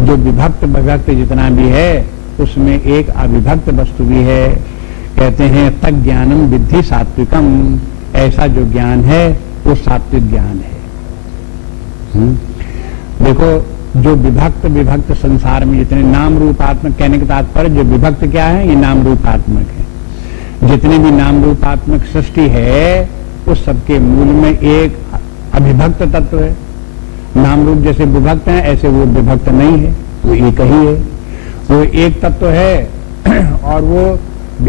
जो विभक्त विभक्त जितना भी है उसमें एक अविभक्त वस्तु भी है। कहते हैं तज्ज्ञानम ज्ञानम विद्धि सात्विकम, ऐसा जो ज्ञान है वो सात्विक ज्ञान है। देखो जो विभक्त विभक्त संसार में जितने नाम रूपात्मक, कहने का तात्पर्य जो विभक्त क्या है, ये नाम रूपात्मक है। जितने भी नाम रूपात्मक सृष्टि है उस सबके मूल में एक अविभक्त तत्व है। नाम रूप जैसे विभक्त हैं ऐसे वो विभक्त नहीं है, वो एक ही है, वो एक तत्व है और वो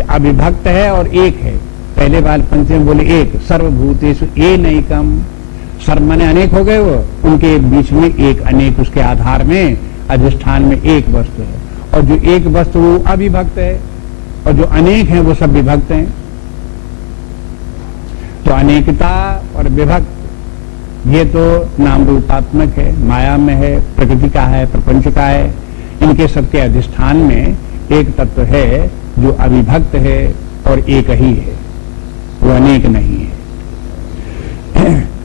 अविभक्त है और एक है। पहले बार पंक्ति में बोले एक, सर्वभूतेषु एनैकम, सर्व माने अनेक हो गए, वो उनके बीच में एक, अनेक उसके आधार में अधिष्ठान में एक वस्तु है, और जो एक वस्तु वो अविभक्त है और जो अनेक है वो सब विभक्त हैं। तो अनेकता और विभक्त ये तो नाम रूपात्मक है, माया में है, प्रकृति का है, प्रपंच का है। इनके सबके अधिष्ठान में एक तत्व है जो अविभक्त है और एक ही है, वो अनेक नहीं है।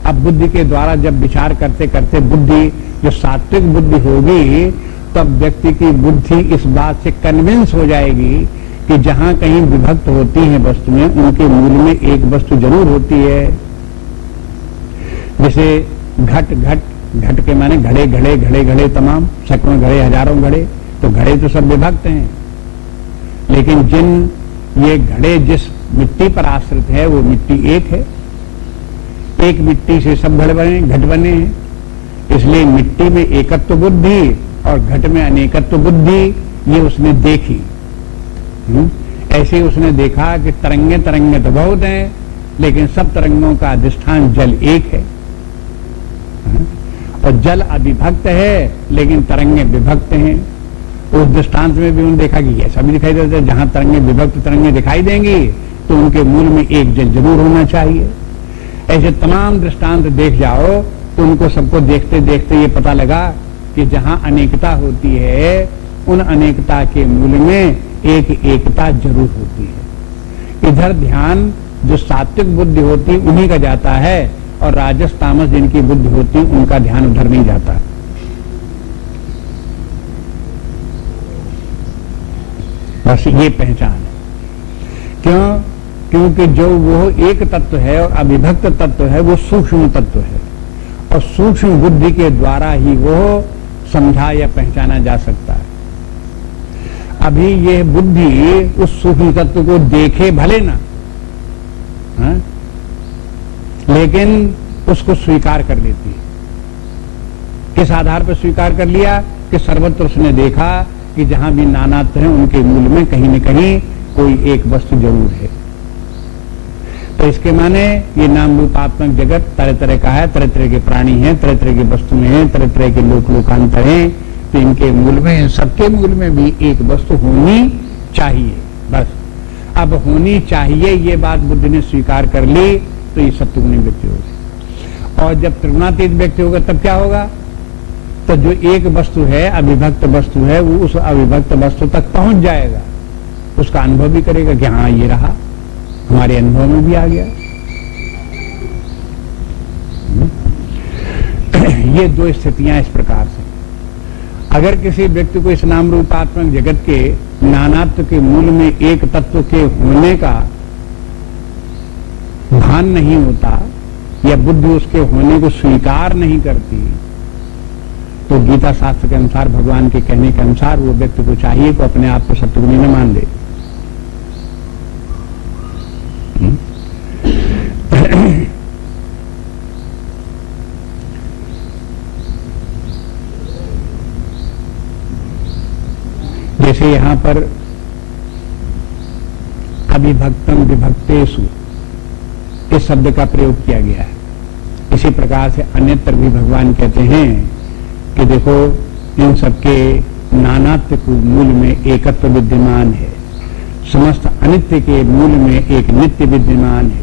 अब बुद्धि के द्वारा जब विचार करते करते बुद्धि जो सात्विक बुद्धि होगी, तब व्यक्ति की बुद्धि इस बात से कन्विंस हो जाएगी कि जहां कहीं विभक्त होती है वस्तु में, उनके मूल में एक वस्तु जरूर होती है। जैसे घट घट घट के माने घड़े घड़े घड़े घड़े तमाम, सैकड़ों घड़े, हजारों घड़े, तो घड़े तो सब विभक्त हैं, लेकिन जिन ये घड़े जिस मिट्टी पर आश्रित है वो मिट्टी एक है। एक मिट्टी से सब घट बने हैं। इसलिए मिट्टी में एकत्व बुद्धि और घट में अनेकत्व बुद्धि ये उसने देखी। ऐसे उसने देखा कि तरंगे तरंगे तो बहुत हैं, लेकिन सब तरंगों का अधिष्ठान जल एक है। और जल अविभक्त है, लेकिन तरंगे विभक्त हैं। उस दृष्टांत में भी उन्होंने देखा कि ऐसा भी दिखाई देता है, जहां तरंगे विभक्त तरंगे दिखाई देंगी तो उनके मूल में एक जल जरूर होना चाहिए। ऐसे तमाम दृष्टांत देख जाओ तो उनको सबको देखते देखते ये पता लगा कि जहां अनेकता होती है, उन अनेकता के मूल में एक एकता जरूर होती है। इधर ध्यान जो सात्विक बुद्धि होती उन्हीं का जाता है, और राजस तामस जिनकी बुद्धि होती उनका ध्यान उधर नहीं जाता। बस ये पहचान है। क्यों? क्योंकि जो वो एक तत्व है और अविभक्त तत्व है, वो सूक्ष्म तत्व है, और सूक्ष्म बुद्धि के द्वारा ही वो समझा या पहचाना जा सकता है। अभी ये बुद्धि उस सूक्ष्म तत्व को देखे भले ना, हा? लेकिन उसको स्वीकार कर लेती है। किस आधार पर स्वीकार कर लिया? कि सर्वत्र उसने देखा कि जहां भी नानात्व है उनके मूल में कहीं न कहीं कोई एक वस्तु जरूर है। तो इसके माने ये नाम रूपात्मक जगत तरह तरह का है, तरह तरह के प्राणी हैं, तरह तरह की वस्तुएं हैं, तरह तरह के लोक लोकांतर हैं। तो इनके मूल में, सबके मूल में भी एक वस्तु होनी चाहिए। बस अब होनी चाहिए ये बात बुद्धि ने स्वीकार कर ली, तो ये सत्वगुणी व्यक्ति होगा। और जब त्रिगुणातीत व्यक्ति होगा तब क्या होगा? तो जो एक वस्तु है, अविभक्त वस्तु है, वो उस अविभक्त वस्तु तक पहुंच जाएगा, उसका अनुभव भी करेगा कि हाँ ये रहा, हमारे अनुभव में भी आ गया। ये दो स्थितियां इस प्रकार से। अगर किसी व्यक्ति को इस नाम रूपात्मक जगत के नानात्व के मूल में एक तत्व के होने का भान नहीं होता, या बुद्धि उसके होने को स्वीकार नहीं करती, तो गीता शास्त्र के अनुसार, भगवान के कहने के अनुसार, वो व्यक्ति को चाहिए कि अपने आप को सत्वगुणी न मान ले। जैसे यहां पर अविभक्तम विभक्तेषु इस शब्द का प्रयोग किया गया है, इसी प्रकार से अन्यत्र भी भगवान कहते हैं कि देखो इन सबके नानात्व के मूल में एकत्व विद्यमान है, समस्त अनित्य के मूल में एक नित्य विद्यमान है।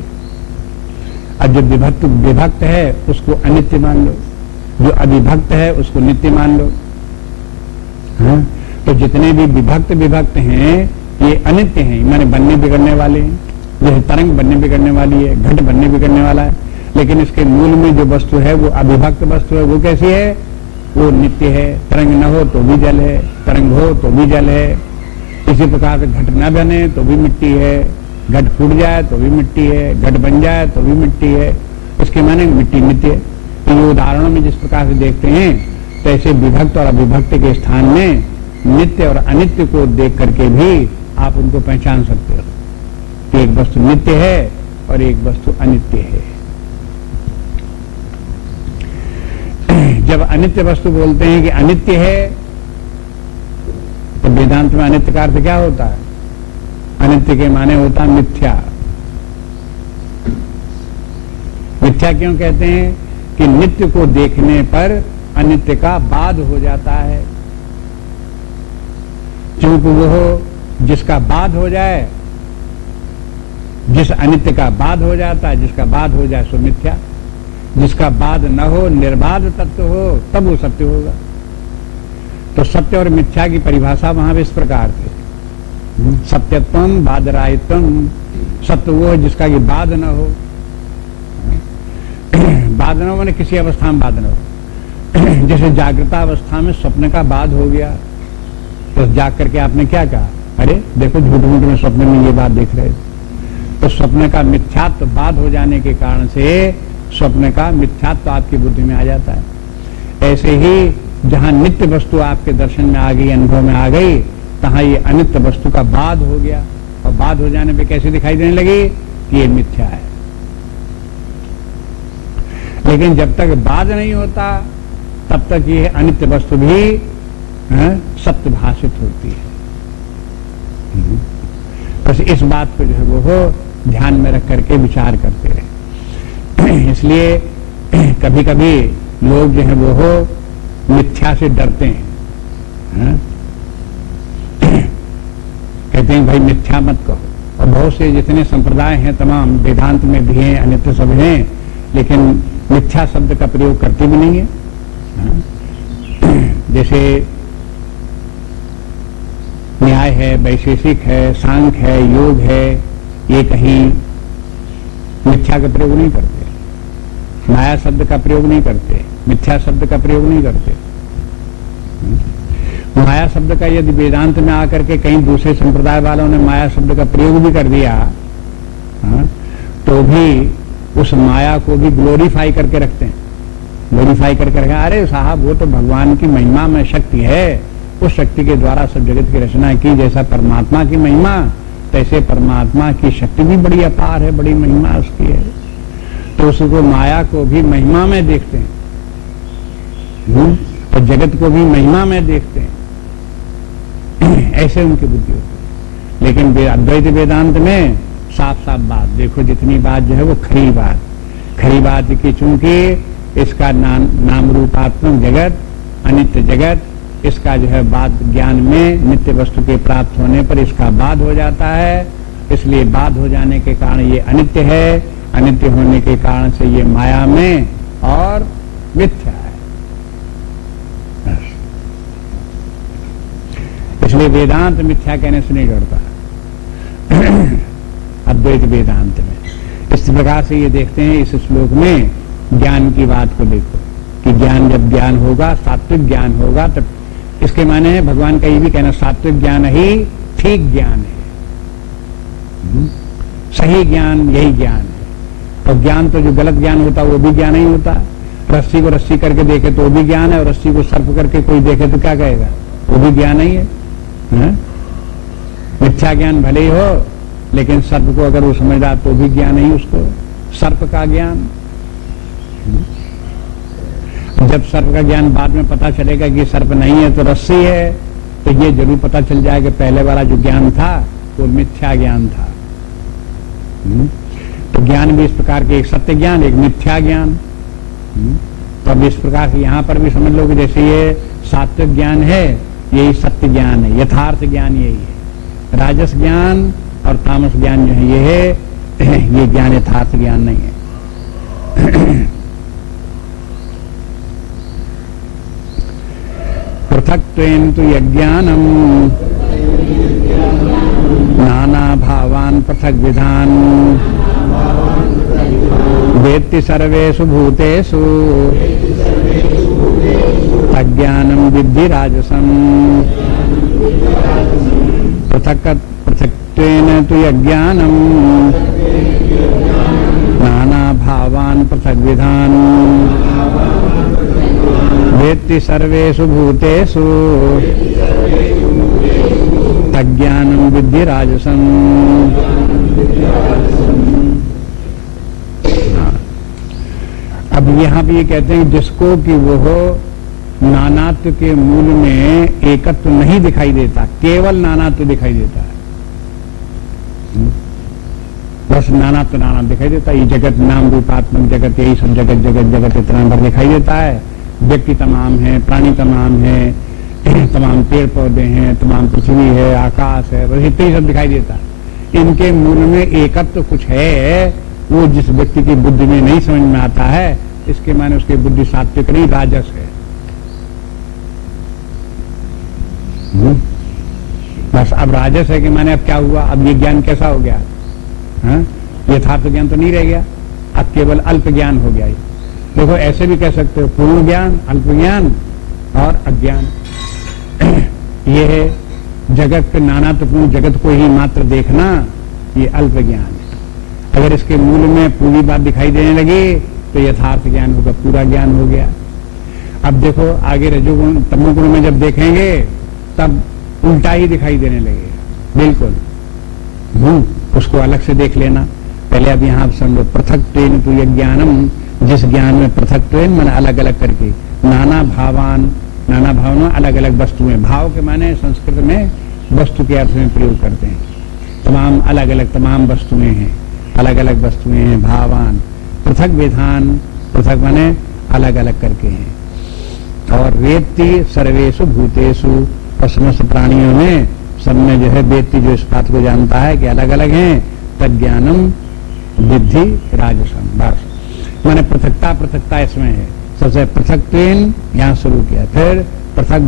अब जो विभक्त है उसको अनित्य मान लो, जो अविभक्त है उसको नित्य मान लो। हाँ? तो जितने भी विभक्त हैं ये अनित्य हैं, माने बनने बिगड़ने वाले हैं। जैसे तरंग बनने बिगड़ने वाली है, घट बनने बिगड़ने वाला है, लेकिन इसके मूल में जो वस्तु है वो अविभक्त वस्तु है। वो कैसी है? वो नित्य है। तरंग न हो तो भी जल है, तरंग हो तो भी जल है। इसी प्रकार से घट न बने तो भी मिट्टी है, घट फूट जाए तो भी मिट्टी है, घट बन जाए तो भी मिट्टी है। इसके माने मिट्टी नित्य। तो ये उदाहरणों में जिस प्रकार से देखते हैं, तो ऐसे विभक्त और अविभक्त के स्थान में नित्य और अनित्य को देख करके भी आप उनको पहचान सकते हो कि एक वस्तु नित्य है और एक वस्तु अनित्य है। जब अनित्य वस्तु बोलते हैं कि अनित्य है, तो वेदांत में अनित्य का अर्थ क्या होता है? अनित्य के माने होता है मिथ्या। मिथ्या क्यों कहते हैं? कि नित्य को देखने पर अनित्य का बाध हो जाता है। क्योंकि वो जिसका बाध हो जाए, जिस अनित्य का बाध हो जाता है, जिसका बाध हो जाए सो मिथ्या। जिसका बाध न हो, निर्बाध तत्व हो, तब वो सत्य होगा। तो सत्य और मिथ्या की परिभाषा वहां भी इस प्रकार से। सत्यत्वम बादरायित्वम, सत्य वो है जिसका कि बाध न हो। बाध न हो माने किसी अवस्था में बाध न हो। जैसे जागृता अवस्था में स्वप्न का बाध हो गया, तो जाग करके आपने क्या कहा, अरे देखो झूठ मूठ में स्वप्न में ये बात देख रहे थे। तो स्वप्न का मिथ्यात्व बाध हो जाने के कारण से स्वप्न का मिथ्यात्व आपकी बुद्धि में आ जाता है। ऐसे ही जहां नित्य वस्तु आपके दर्शन में आ गई, अनुभव में आ गई, तहां ये अनित्य वस्तु का बाध हो गया। और बाध हो जाने पे कैसे दिखाई देने लगी कि ये मिथ्या है। लेकिन जब तक बाध नहीं होता तब तक ये अनित्य वस्तु भी सत्य भाषित होती है। बस इस बात को जो है वो ध्यान में रख करके विचार करते रहे। इसलिए कभी कभी लोग जो है वो मिथ्या से डरते हैं, कहते हैं भाई मिथ्या मत कहो। और बहुत से जितने संप्रदाय हैं तमाम वेदांत में भी हैं, अन्यत्र सब हैं, लेकिन मिथ्या शब्द का प्रयोग करते भी नहीं है। जैसे न्याय है, वैशेषिक है, सांख्य है, योग है, ये कहीं मिथ्या का प्रयोग नहीं करते, माया शब्द का प्रयोग नहीं करते, मिथ्या शब्द का प्रयोग नहीं करते। माया शब्द का यदि वेदांत में आकर के कहीं दूसरे संप्रदाय वालों ने माया शब्द का प्रयोग भी कर दिया, तो भी उस माया को भी ग्लोरीफाई करके रखते हैं। ग्लोरीफाई करके रखें, अरे साहब वो तो भगवान की महिमा में शक्ति है, उस शक्ति के द्वारा सब जगत की रचना की। जैसा परमात्मा की महिमा, तैसे परमात्मा की शक्ति भी बड़ी अपार है, बड़ी महिमा उसकी है। तो उसको माया को भी महिमा में देखते हैं, और जगत को भी महिमा में देखते हैं। ऐसे उनकी बुद्धि होती है। लेकिन अद्वैत वेदांत में साफ साफ बात देखो, जितनी बात जो है वो खरी बात की, चूंकि इसका नाम रूपात्मक जगत, अनित्य जगत, इसका जो है बात ज्ञान में नित्य वस्तु के प्राप्त होने पर इसका बाध हो जाता है। इसलिए बाध हो जाने के कारण ये अनित्य है, अनित्य होने के कारण से ये माया में और मिथ्या है। इसलिए वेदांत मिथ्या कहने से नहीं डरता, अद्वैत वेदांत में। इस प्रकार से ये देखते हैं इस श्लोक में ज्ञान की बात को देखो कि ज्ञान जब ज्ञान होगा, सात्विक ज्ञान होगा, तब इसके माने है भगवान का ये भी कहना, सात्विक ज्ञान ही ठीक ज्ञान है, सही ज्ञान यही ज्ञान है। और ज्ञान तो जो गलत ज्ञान होता है वो भी ज्ञान ही होता है। रस्सी को रस्सी करके देखे तो वो भी ज्ञान है, और रस्सी को सर्प करके कोई देखे तो क्या कहेगा, वो भी ज्ञान ही है। मिथ्या ज्ञान भले ही हो, लेकिन सर्प को अगर वो समझदार तो भी ज्ञान ही उसको, सर्प का ज्ञान। जब सर्प का ज्ञान बाद में पता चलेगा कि सर्प नहीं है तो रस्सी है, तो ये जरूर पता चल जाएगा पहले वाला जो ज्ञान था वो मिथ्या ज्ञान था। तो ज्ञान भी इस प्रकार के, एक सत्य ज्ञान, एक मिथ्या ज्ञान। तो अब इस प्रकार से यहां पर भी समझ लो कि जैसे ये सात्विक ज्ञान है, यही सत्य ज्ञान है, यथार्थ ज्ञान यही है। राजस ज्ञान और तामस ज्ञान जो है ये है, ये ज्ञान यथार्थ ज्ञान नहीं है। पृथक्त्वेन तु यज्ञानम नाना भावान पृथक विधान वेत्ति सर्वेषु भूतेषु अज्ञानम विद्धि राजसम। पृथक्त्वेन तु यज्ञानम नाना भावान पृथक विधान वेत्ति सर्वेषु भूतेषु अज्ञानम विद्धि राजसम। अब यहां भी ये कहते हैं जिसको कि वो नानात्व के मूल में एकत्व नहीं दिखाई देता, केवल नानात्व दिखाई देता है, बस नानात्व दिखाई देता है। ये जगत नाम रूपात्मक जगत, यही सब जगत जगत जगत इतना भर दिखाई देता है। व्यक्ति तमाम है, प्राणी तमाम है, तमाम पेड़ पौधे हैं, तमाम पृथ्वी है, आकाश है, बस इतना ही सब दिखाई देता है। इनके मूल में एकत्व कुछ है, वो जिस व्यक्ति की बुद्धि में नहीं समझ में आता है, इसके माने उसकी बुद्धि सात्विक नहीं, राजस है। बस अब राजस है कि माने अब क्या हुआ, अब ये ज्ञान कैसा हो गया, यथार्थ ज्ञान तो नहीं रह गया, अब केवल अल्प ज्ञान हो गया। देखो ऐसे भी कह सकते हो, पूर्ण ज्ञान, अल्प ज्ञान और अज्ञान। ये है जगत के नानात्वपूर्ण जगत को ही मात्र देखना, ये अल्प ज्ञान है। अगर इसके मूल में पूरी बात दिखाई देने लगी तो यथार्थ ज्ञान होगा, पूरा ज्ञान हो गया। अब देखो आगे रजोगुण तमोगुण में जब देखेंगे तब उल्टा ही दिखाई देने लगेगा, बिल्कुल। उसको अलग से देख लेना पहले। अब यहां समझो, पृथक त्वेन तु ज्ञानम, जिस ज्ञान में पृथक त्वेन माने अलग अलग करके, नाना भावान, नाना भावना अलग अलग वस्तुएं, भाव के माने संस्कृत में वस्तु के अर्थ में प्रयोग करते हैं। तमाम अलग अलग तमाम वस्तुएं हैं, अलग अलग वस्तुएं हैं, भावान, पृथक विधान, पृथक माने अलग अलग करके हैं। और वेत्ति सर्वेषु भूतेषु, और समस्त प्राणियों में सब में जो है वेत्ति, जो इस बात को जानता है कि अलग अलग हैं, तज्ञानम विद्धि राजसम। बस माने पृथकता, पृथकता इसमें है। सबसे पृथक ट्रेन यहां शुरू किया, फिर पृथक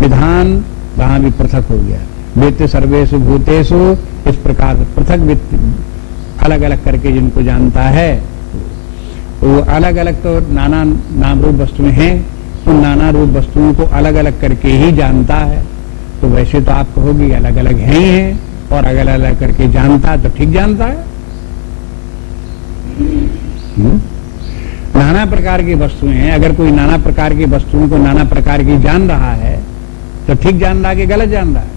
विधान, वहां भी पृथक हो गया। वेत्ति सर्वेषु भूतेषु, इस प्रकार पृथक अलग अलग करके जिनको जानता है, वो अलग अलग तो नाना नाम रूप वस्तुएं हैं, उन नाना रूप वस्तुओं को अलग अलग करके ही जानता है। तो वैसे तो आप कहोगे अलग अलग हैं ही हैं, और अलग अलग करके जानता है तो ठीक जानता है। नाना प्रकार की वस्तुएं हैं, अगर कोई नाना प्रकार की वस्तुओं को नाना प्रकार की जान रहा है तो ठीक जान रहा है कि गलत जान रहा है?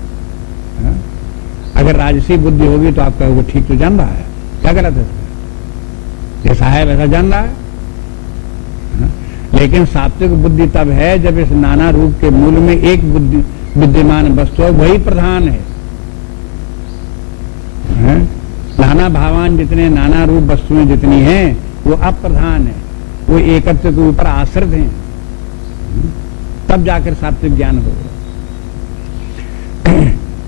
अगर राजसी बुद्धि होगी तो आप कहोगे ठीक तो जान रहा है, क्या गलत है? जैसा है वैसा जान रहा है। लेकिन सात्विक बुद्धि तब है जब इस नाना रूप के मूल में एक बुद्धि विद्यमान वस्तु है, वही प्रधान है। नाना भावान जितने नाना रूप वस्तुएं जितनी हैं वो अप्रधान है, वो एकत्व के ऊपर आश्रित हैं, तब जाकर सात्विक ज्ञान होगा।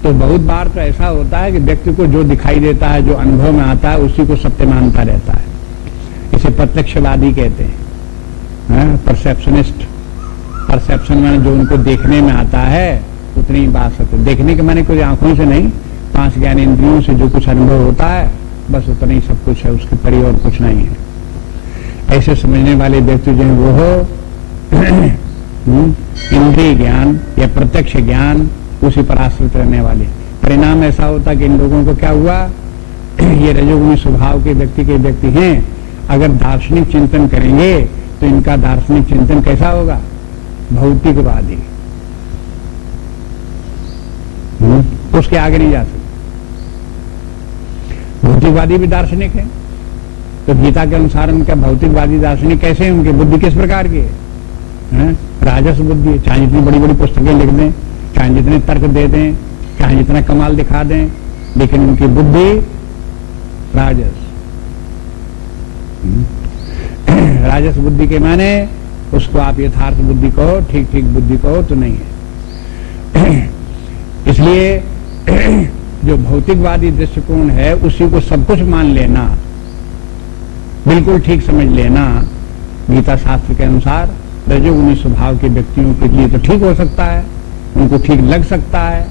तो बहुत बार तो ऐसा होता है कि व्यक्ति को जो दिखाई देता है, जो अनुभव में आता है, उसी को सत्य मानता रहता है। इसे प्रत्यक्षवादी कहते हैं, परसेप्शनिस्ट। परसेप्शन माने जो उनको देखने में आता है उतनी बात सत्य। देखने के माने कोई आंखों से नहीं, 5 ज्ञान इंद्रियों से जो कुछ अनुभव होता है बस उतना ही सब कुछ है, उसके परे और कुछ नहीं है। ऐसे समझने वाले व्यक्ति जो है वो हो इंद्रिय ज्ञान या प्रत्यक्ष ज्ञान, उसी पर आश्रित रहने वाले। परिणाम ऐसा होता कि इन लोगों को क्या हुआ, ये रजोगुणी स्वभाव के व्यक्ति हैं, अगर दार्शनिक चिंतन करेंगे तो इनका दार्शनिक चिंतन कैसा होगा, भौतिकवादी। उसके आगे नहीं जा सकते। भौतिकवादी भी दार्शनिक है, तो गीता के अनुसार उनका भौतिकवादी दार्शनिक कैसे हैं, उनकी बुद्धि किस प्रकार की है? राजस बुद्धि। चाहे जितनी बड़ी बड़ी पुस्तकें लिख दें, चाहे जितने तर्क दे दें, चाहे जितना कमाल दिखा दें, लेकिन उनकी बुद्धि राजस। राजस बुद्धि के माने उसको आप यथार्थ बुद्धि कहो, ठीक ठीक बुद्धि कहो तो नहीं है। इसलिए जो भौतिकवादी दृष्टिकोण है उसी को सब कुछ मान लेना, बिल्कुल ठीक समझ लेना, गीता शास्त्र के अनुसार रजोगुणी स्वभाव के व्यक्तियों के लिए तो ठीक हो सकता है, उनको ठीक लग सकता है,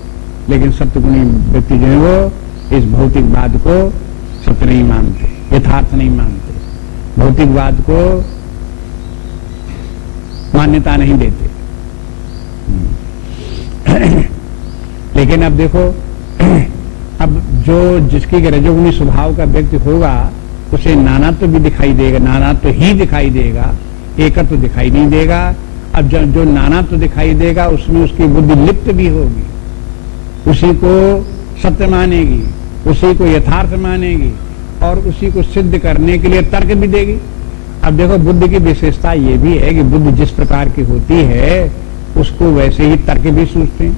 लेकिन सत्यगुणी व्यक्ति जो है वो इस भौतिकवाद को सत्य नहीं मानते, यथार्थ नहीं मानते, भौतिकवाद को मान्यता नहीं देते। लेकिन अब देखो, अब जो जिसकी रजोगुणी स्वभाव का व्यक्ति होगा उसे नानात्व भी दिखाई देगा, नानात्व ही दिखाई देगा, एकत्व दिखाई नहीं देगा। अब जो नानात्व दिखाई देगा उसमें उसकी बुद्धि लिप्त भी होगी, उसी को सत्य मानेगी, उसी को यथार्थ मानेगी और उसी को सिद्ध करने के लिए तर्क भी देगी। अब देखो बुद्धि की विशेषता ये भी है कि बुद्धि जिस प्रकार की होती है उसको वैसे ही तर्क भी सूझते हैं।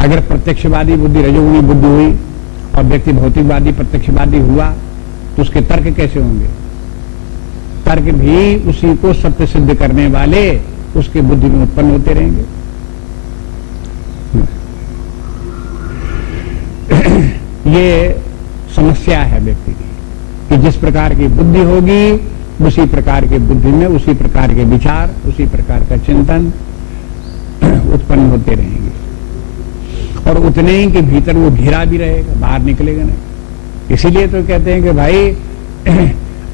अगर प्रत्यक्षवादी बुद्धि रजोगुणी बुद्धि हुई और व्यक्ति भौतिकवादी प्रत्यक्षवादी हुआ तो उसके तर्क कैसे होंगे? तर्क भी उसी को सत्य सिद्ध करने वाले उसके बुद्धि में उत्पन्न होते रहेंगे। ये समस्या है व्यक्ति की कि जिस प्रकार की बुद्धि होगी उसी प्रकार के बुद्धि में उसी प्रकार के विचार, उसी प्रकार का चिंतन, उत्पन्न होते रहेंगे और उतने ही के भीतर वो घिरा भी रहेगा, बाहर निकलेगा नहीं। इसीलिए तो कहते हैं कि भाई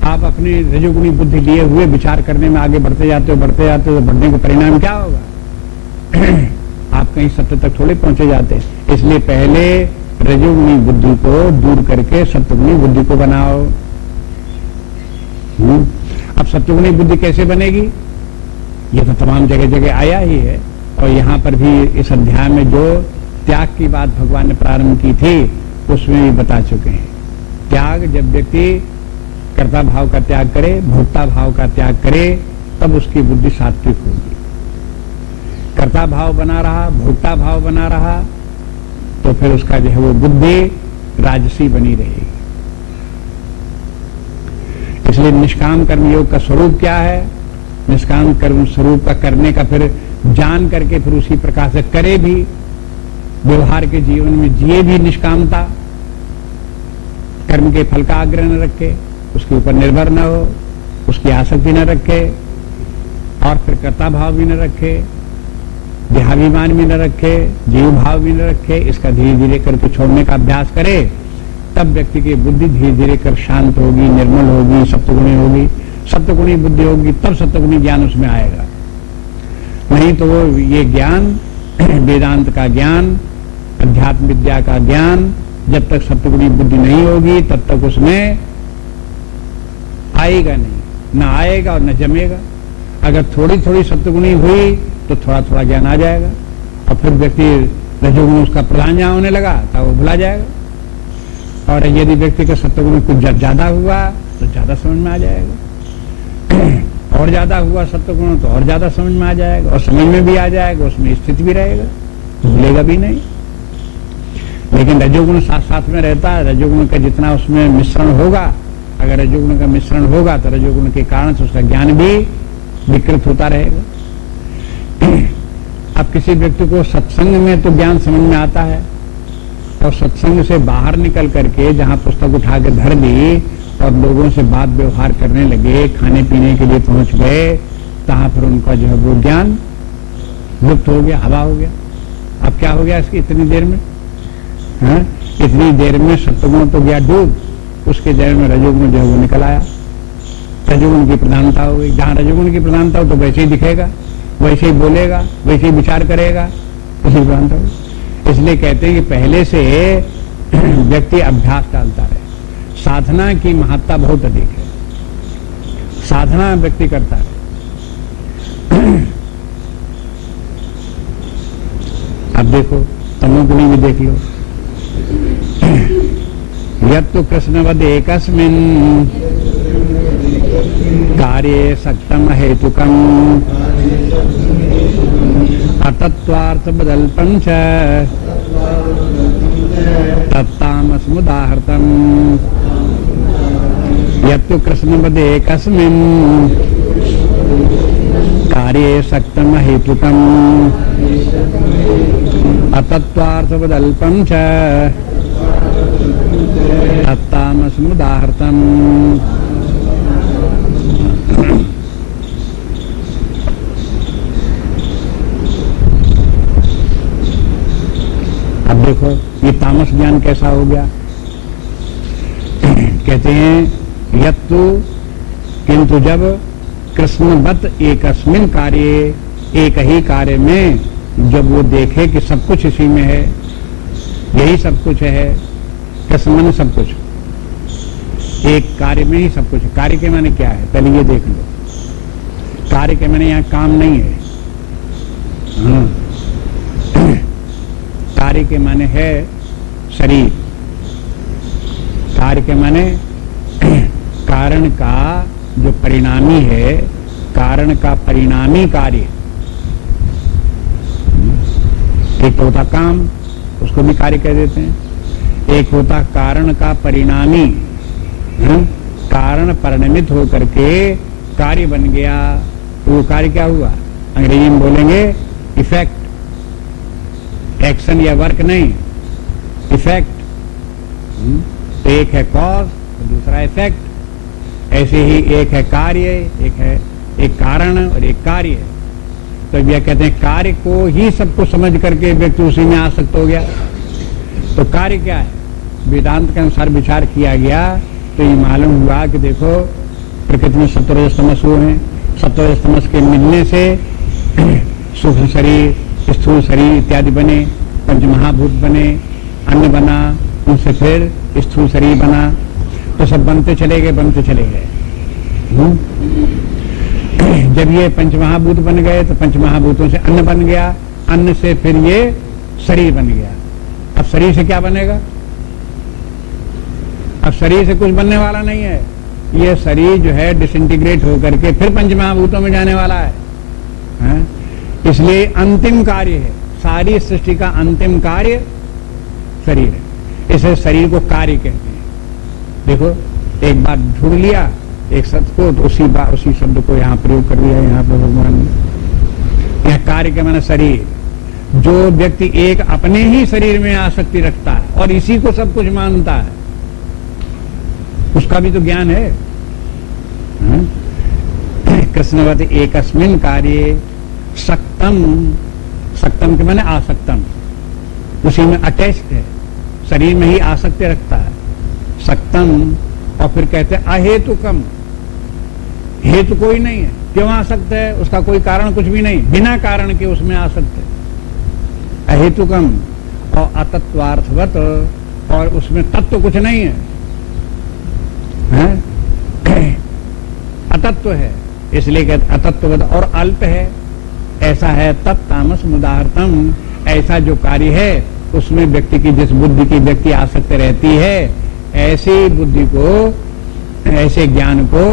आप अपनी रजोगुणी बुद्धि लिए हुए विचार करने में आगे बढ़ते जाते हो तो बढ़ने का परिणाम क्या होगा? आप कहीं सत्य तक थोड़े पहुंचे जाते हैं। इसलिए पहले रजोगुणी बुद्धि को दूर करके सत्वगुणी बुद्धि को बनाओ। अब सत्वगुणी बुद्धि कैसे बनेगी? ये तो तमाम जगह जगह आया ही है और यहां पर भी इस अध्याय में जो त्याग की बात भगवान ने प्रारंभ की थी उसमें भी बता चुके हैं। त्याग, जब व्यक्ति कर्ता भाव का त्याग करे, भोक्ता भाव का त्याग करे, तब उसकी बुद्धि सात्विक होगी। कर्ता भाव बना रहा, भोक्ता भाव बना रहा, तो फिर उसका जो है वो बुद्धि राजसी बनी रहेगी। इसलिए निष्काम कर्म योग का स्वरूप क्या है? निष्काम कर्म स्वरूप का करने का फिर जान करके फिर उसी प्रकार से करे भी, व्यवहार के जीवन में जिए भी निष्कामता, कर्म के फल का आग्रह न रखे, उसके ऊपर निर्भर न हो, उसकी आसक्ति न रखे और फिर कर्ता भाव भी न रखे, देहाभिमान भी न रखे, जीव भाव भी न रखे। इसका धीरे धीरे करके छोड़ने का अभ्यास करे, तब व्यक्ति की बुद्धि धीरे धीरे कर शांत होगी, निर्मल होगी, सत्वगुणी होगी। सत्वगुणी बुद्धि होगी तब सत्वगुणी ज्ञान उसमें आएगा। नहीं तो वो ये ज्ञान, वेदांत का ज्ञान, अध्यात्म विद्या का ज्ञान, जब तक सत्वगुणी बुद्धि नहीं होगी तब तक उसमें आएगा नहीं, न आएगा और न जमेगा। अगर थोड़ी थोड़ी सत्वगुणी हुई तो थोड़ा थोड़ा ज्ञान आ जाएगा और फिर व्यक्ति रजोगुण उसका प्रधान जहां होने लगा तब वो भुला जाएगा। और यदि व्यक्ति का सत्वगुण कुछ ज्यादा हुआ तो ज्यादा समझ में आ जाएगा, और ज्यादा हुआ सत्वगुण तो और ज्यादा समझ में आ जाएगा, और समझ में भी आ जाएगा, उसमें स्थित भी रहेगा, भूलेगा भी नहीं। लेकिन रजोगुण साथ साथ में रहता है। रजोगुण का जितना उसमें मिश्रण होगा, अगर रजोगुण का मिश्रण होगा तो रजोगुण के कारण से उसका ज्ञान भी विकृत होता रहेगा। अब किसी व्यक्ति को सत्संग में तो ज्ञान समझ में आता है और सत्संग से बाहर निकल करके जहां पुस्तक उठा के धर दी और लोगों से बात व्यवहार करने लगे, खाने पीने के लिए पहुंच गए, तहां पर उनका जो है वो ज्ञान लुप्त हो गया, हवा हो गया। अब क्या हो गया इसकी इतनी देर में? हाँ? इतनी देर में सत्वगुण तो गया डूब, उसके देर में रजोगुण जो है वो निकल आया, रजोगुण की प्रधानता हो गई। जहां रजोगुण की प्रधानता हो तो वैसे ही दिखेगा, वैसे ही बोलेगा, वैसे ही विचार करेगा, उसी प्रधानता हो। इसलिए कहते हैं कि पहले से व्यक्ति अभ्यास डालता रहे। साधना की महत्ता बहुत अधिक है, साधना व्यक्ति करता है। अब देखो तमोगुणी भी देख लो, यत्तु कृष्णवद एकस्मिन् कार्ये सक्तम हेतुकम अतत्वार्थ बदल्पं च तत्तामसमुदाहृतम्। यत्तु कृष्णवद एकस्मिन् कार्ये सक्तम हेतुकम अतत्वार्थ बदल्पं च तत्तामसमुदाहृतम्। अब देखो ये तामस ज्ञान कैसा हो गया। कहते हैं यत्तु, किंतु जब कृष्णवत एकस्मिन कार्ये, एक ही कार्य में जब वो देखे कि सब कुछ इसी में है, यही सब कुछ है, कृष्ण माने सब कुछ, एक कार्य में ही सब कुछ है। कार्य के माने क्या है पहले ये देख लो। कार्य के माने यहाँ काम नहीं है, कार्य के माने है शरीर। कार्य के माने कारण का जो परिणामी है, कारण का परिणामी कार्य। एक तो होता काम, उसको भी कार्य कह देते हैं। एक होता कारण का परिणामी, कारण परिणमित होकर के कार्य बन गया, तो वो कार्य क्या हुआ? अंग्रेजी में बोलेंगे इफेक्ट, एक्शन या वर्क नहीं, इफेक्ट। तो एक है कॉज और दूसरा इफेक्ट। ऐसे ही एक है कार्य, एक है एक कारण और एक कार्य। तो यह कहते हैं कार्य को ही सबको समझ करके व्यक्ति उसी में आसक्त हो गया। तो कार्य क्या है? वेदांत के अनुसार विचार किया गया तो ये मालूम हुआ कि देखो प्रकृति में सत्वरज तमस हुए हैं, सत्वरज तमस के मिलने से सूक्ष्म शरीर, स्थूल शरीर इत्यादि बने, पंचमहाभूत बने, अन्न बना, उनसे फिर स्थूल शरीर बना, तो सब बनते चले गए। जब ये पंचमहाभूत बन गए तो पंचमहाभूतों से अन्न बन गया, अन्न से फिर ये शरीर बन गया। अब शरीर से क्या बनेगा? अब शरीर से कुछ बनने वाला नहीं है। ये शरीर जो है डिसइंटीग्रेट होकर के फिर पंचमहाभूतों में जाने वाला है? इसलिए अंतिम कार्य है, सारी सृष्टि का अंतिम कार्य शरीर है। इसे शरीर को कार्य कहते हैं। देखो एक बात ढूंढ लिया एक शब्द को, तो उसी शब्द को यहाँ प्रयोग कर दिया यहाँ पर भगवान ने। यह कार्य के माने शरीर। जो व्यक्ति एक अपने ही शरीर में आसक्ति रखता है और इसी को सब कुछ मानता है, उसका भी तो ज्ञान है। कृष्णवत एकस्मिन कार्ये सक्तम के माने आसक्तम, उसी में अटैच्ड है, शरीर में ही आसक्ति रखता है, सक्तम। और फिर कहते हैं अहेतुकम, हेतु कोई नहीं है, क्यों आसक्त है? उसका कोई कारण कुछ भी नहीं, बिना कारण के उसमें आसक्त है, अहेतुकम। और अतत्वार्थवत, और उसमें तत्व कुछ नहीं है, अतत्व है, इसलिए कहते अतत्ववत। और अल्प है, ऐसा है तत्तामस मुदाहरतम, ऐसा जो कार्य है उसमें व्यक्ति की, जिस बुद्धि की व्यक्ति आसक्त रहती है, ऐसी बुद्धि को, ऐसे ज्ञान को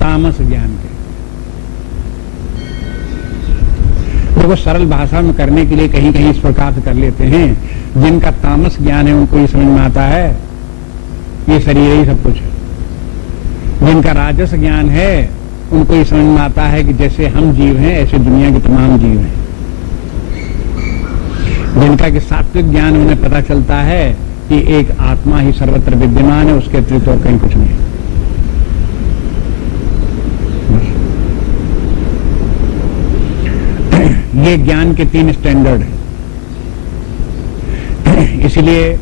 तामस ज्ञान कहते हैं। देखो सरल भाषा में करने के लिए कहीं कहीं इस प्रकार से कर लेते हैं। जिनका तामस ज्ञान है उनको ये समझ में आता है ये शरीर ही सब कुछ है। जिनका राजस ज्ञान है उनको ये समझ में आता है कि जैसे हम जीव हैं ऐसे दुनिया के तमाम जीव हैं। जिनका कि सात्विक ज्ञान उन्हें पता चलता है कि एक आत्मा ही सर्वत्र विद्यमान है, उसके अतिरिक्त और कहीं कुछ नहीं। ये ज्ञान के 3 स्टैंडर्ड हैं। इसलिए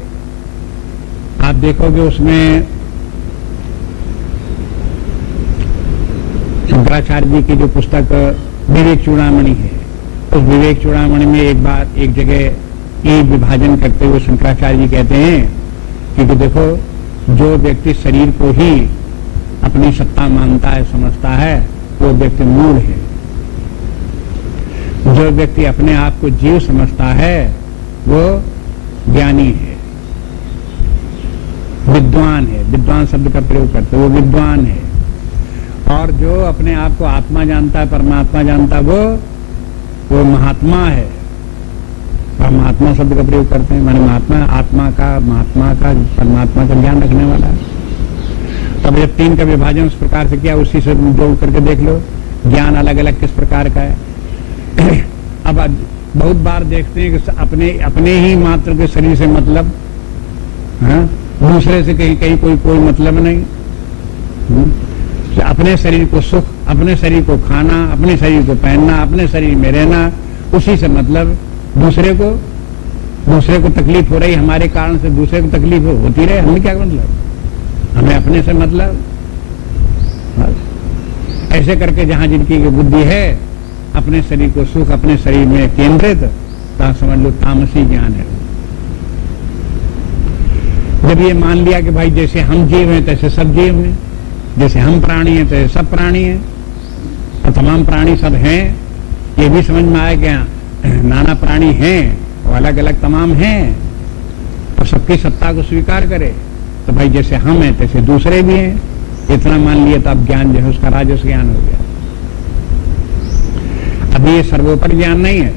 आप देखोगे उसमें शंकराचार्य जी की जो पुस्तक विवेक चूड़ामणि है, उस विवेक चूड़ामणि में एक जगह ये विभाजन करते हुए शंकराचार्य जी कहते हैं कि देखो जो व्यक्ति शरीर को ही अपनी सत्ता मानता है, समझता है, वो व्यक्ति मूढ़ है। जो व्यक्ति अपने आप को जीव समझता है वो ज्ञानी है, विद्वान है। विद्वान शब्द का प्रयोग करते वो विद्वान है। और जो अपने आप को आत्मा जानता है, परमात्मा जानता है, वो महात्मा है। महात्मा शब्द का प्रयोग करते हैं, माने महात्मा महात्मा का परमात्मा का ज्ञान रखने वाला है। तब जब 3 का विभाजन उस प्रकार से किया, उसी से जोड़ करके देख लो ज्ञान अलग अलग किस प्रकार का है। अब बहुत बार देखते हैं कि अपने ही मात्र के शरीर से मतलब, दूसरे से कहीं कोई मतलब नहीं। अपने शरीर को सुख, अपने शरीर को खाना, अपने शरीर को पहनना, अपने शरीर में रहना, उसी से मतलब। दूसरे को तकलीफ हो रही हमारे कारण से, दूसरे को तकलीफ होती रहे, हमें क्या मतलब? हमें अपने से मतलब। ऐसे करके जहां जिनकी बुद्धि है अपने शरीर को सुख, अपने शरीर में केंद्रित, तो समझ लो तामसी ज्ञान है। जब ये मान लिया कि भाई जैसे हम जीव हैं तैसे सब जीव हैं, जैसे हम प्राणी हैं तैसे सब प्राणी हैं, और तमाम प्राणी सब हैं, ये भी समझ में आया क्या नाना प्राणी हैं और अलग अलग तमाम हैं, और सबकी सत्ता को स्वीकार करे, तो भाई जैसे हम हैं तैसे दूसरे भी हैं। इतना मान लिया तो अब ज्ञान जो है उसका राजस ज्ञान हो गया। अभी ये सर्वोपरि ज्ञान नहीं है,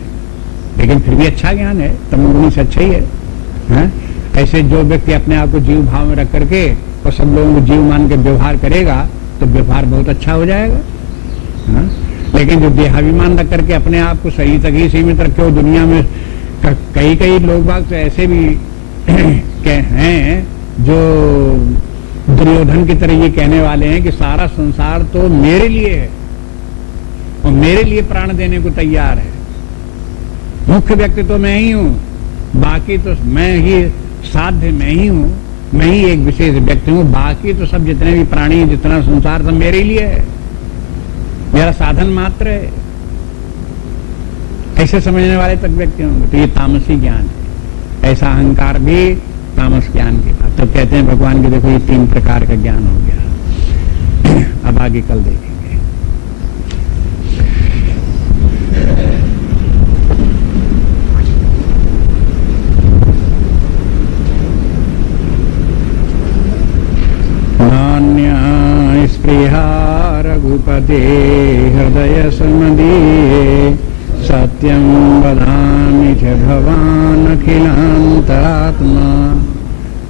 लेकिन फिर भी अच्छा ज्ञान है, तमोगुणी से अच्छा ही है। ऐसे जो व्यक्ति अपने आप को जीव भाव में रख करके और सब लोगों को जीव मान के व्यवहार करेगा तो व्यवहार बहुत अच्छा हो जाएगा। लेकिन जो देहाभिमान रख करके अपने आप को सही तक ही सीमित रखे हो, दुनिया में कई लोग बाग तो ऐसे भी हैं जो दुर्योधन की तरह ये कहने वाले हैं कि सारा संसार तो मेरे लिए है, और मेरे लिए प्राण देने को तैयार है। मुख्य व्यक्ति तो मैं ही हूं, बाकी तो मैं ही साध्य मैं ही हूं, मैं ही एक विशेष व्यक्ति हूं, बाकी तो सब जितने भी प्राणी जितना संसार सब मेरे लिए है, मेरा साधन मात्र है। ऐसे समझने वाले तक व्यक्ति होंगे तो ये तामसी ज्ञान है। ऐसा अहंकार भी तामस ज्ञान की बात। तो कहते हैं भगवान के देखो ये 3 प्रकार का ज्ञान हो गया। अब आगे कल देखेंगे। नान्या स्पृहा रघुपते हृदय समदीये सत्यं वदामि च भवान् अखिलान्तात्मा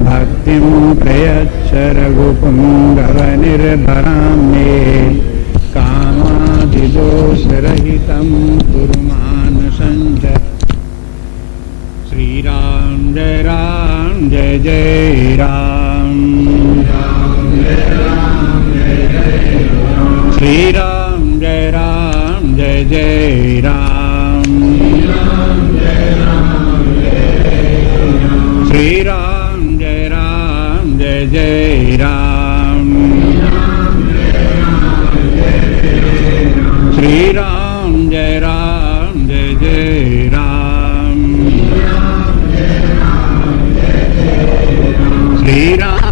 भक्तिं प्रयच्छ रघुपुङ्गव निर्भरां मे कामादिदोषरहितं कुरु मानसं च। श्री राम जय जय राम, श्री राम जय जय राम, श्री राम जय जय राम, श्री राम जय जय राम, श्री राम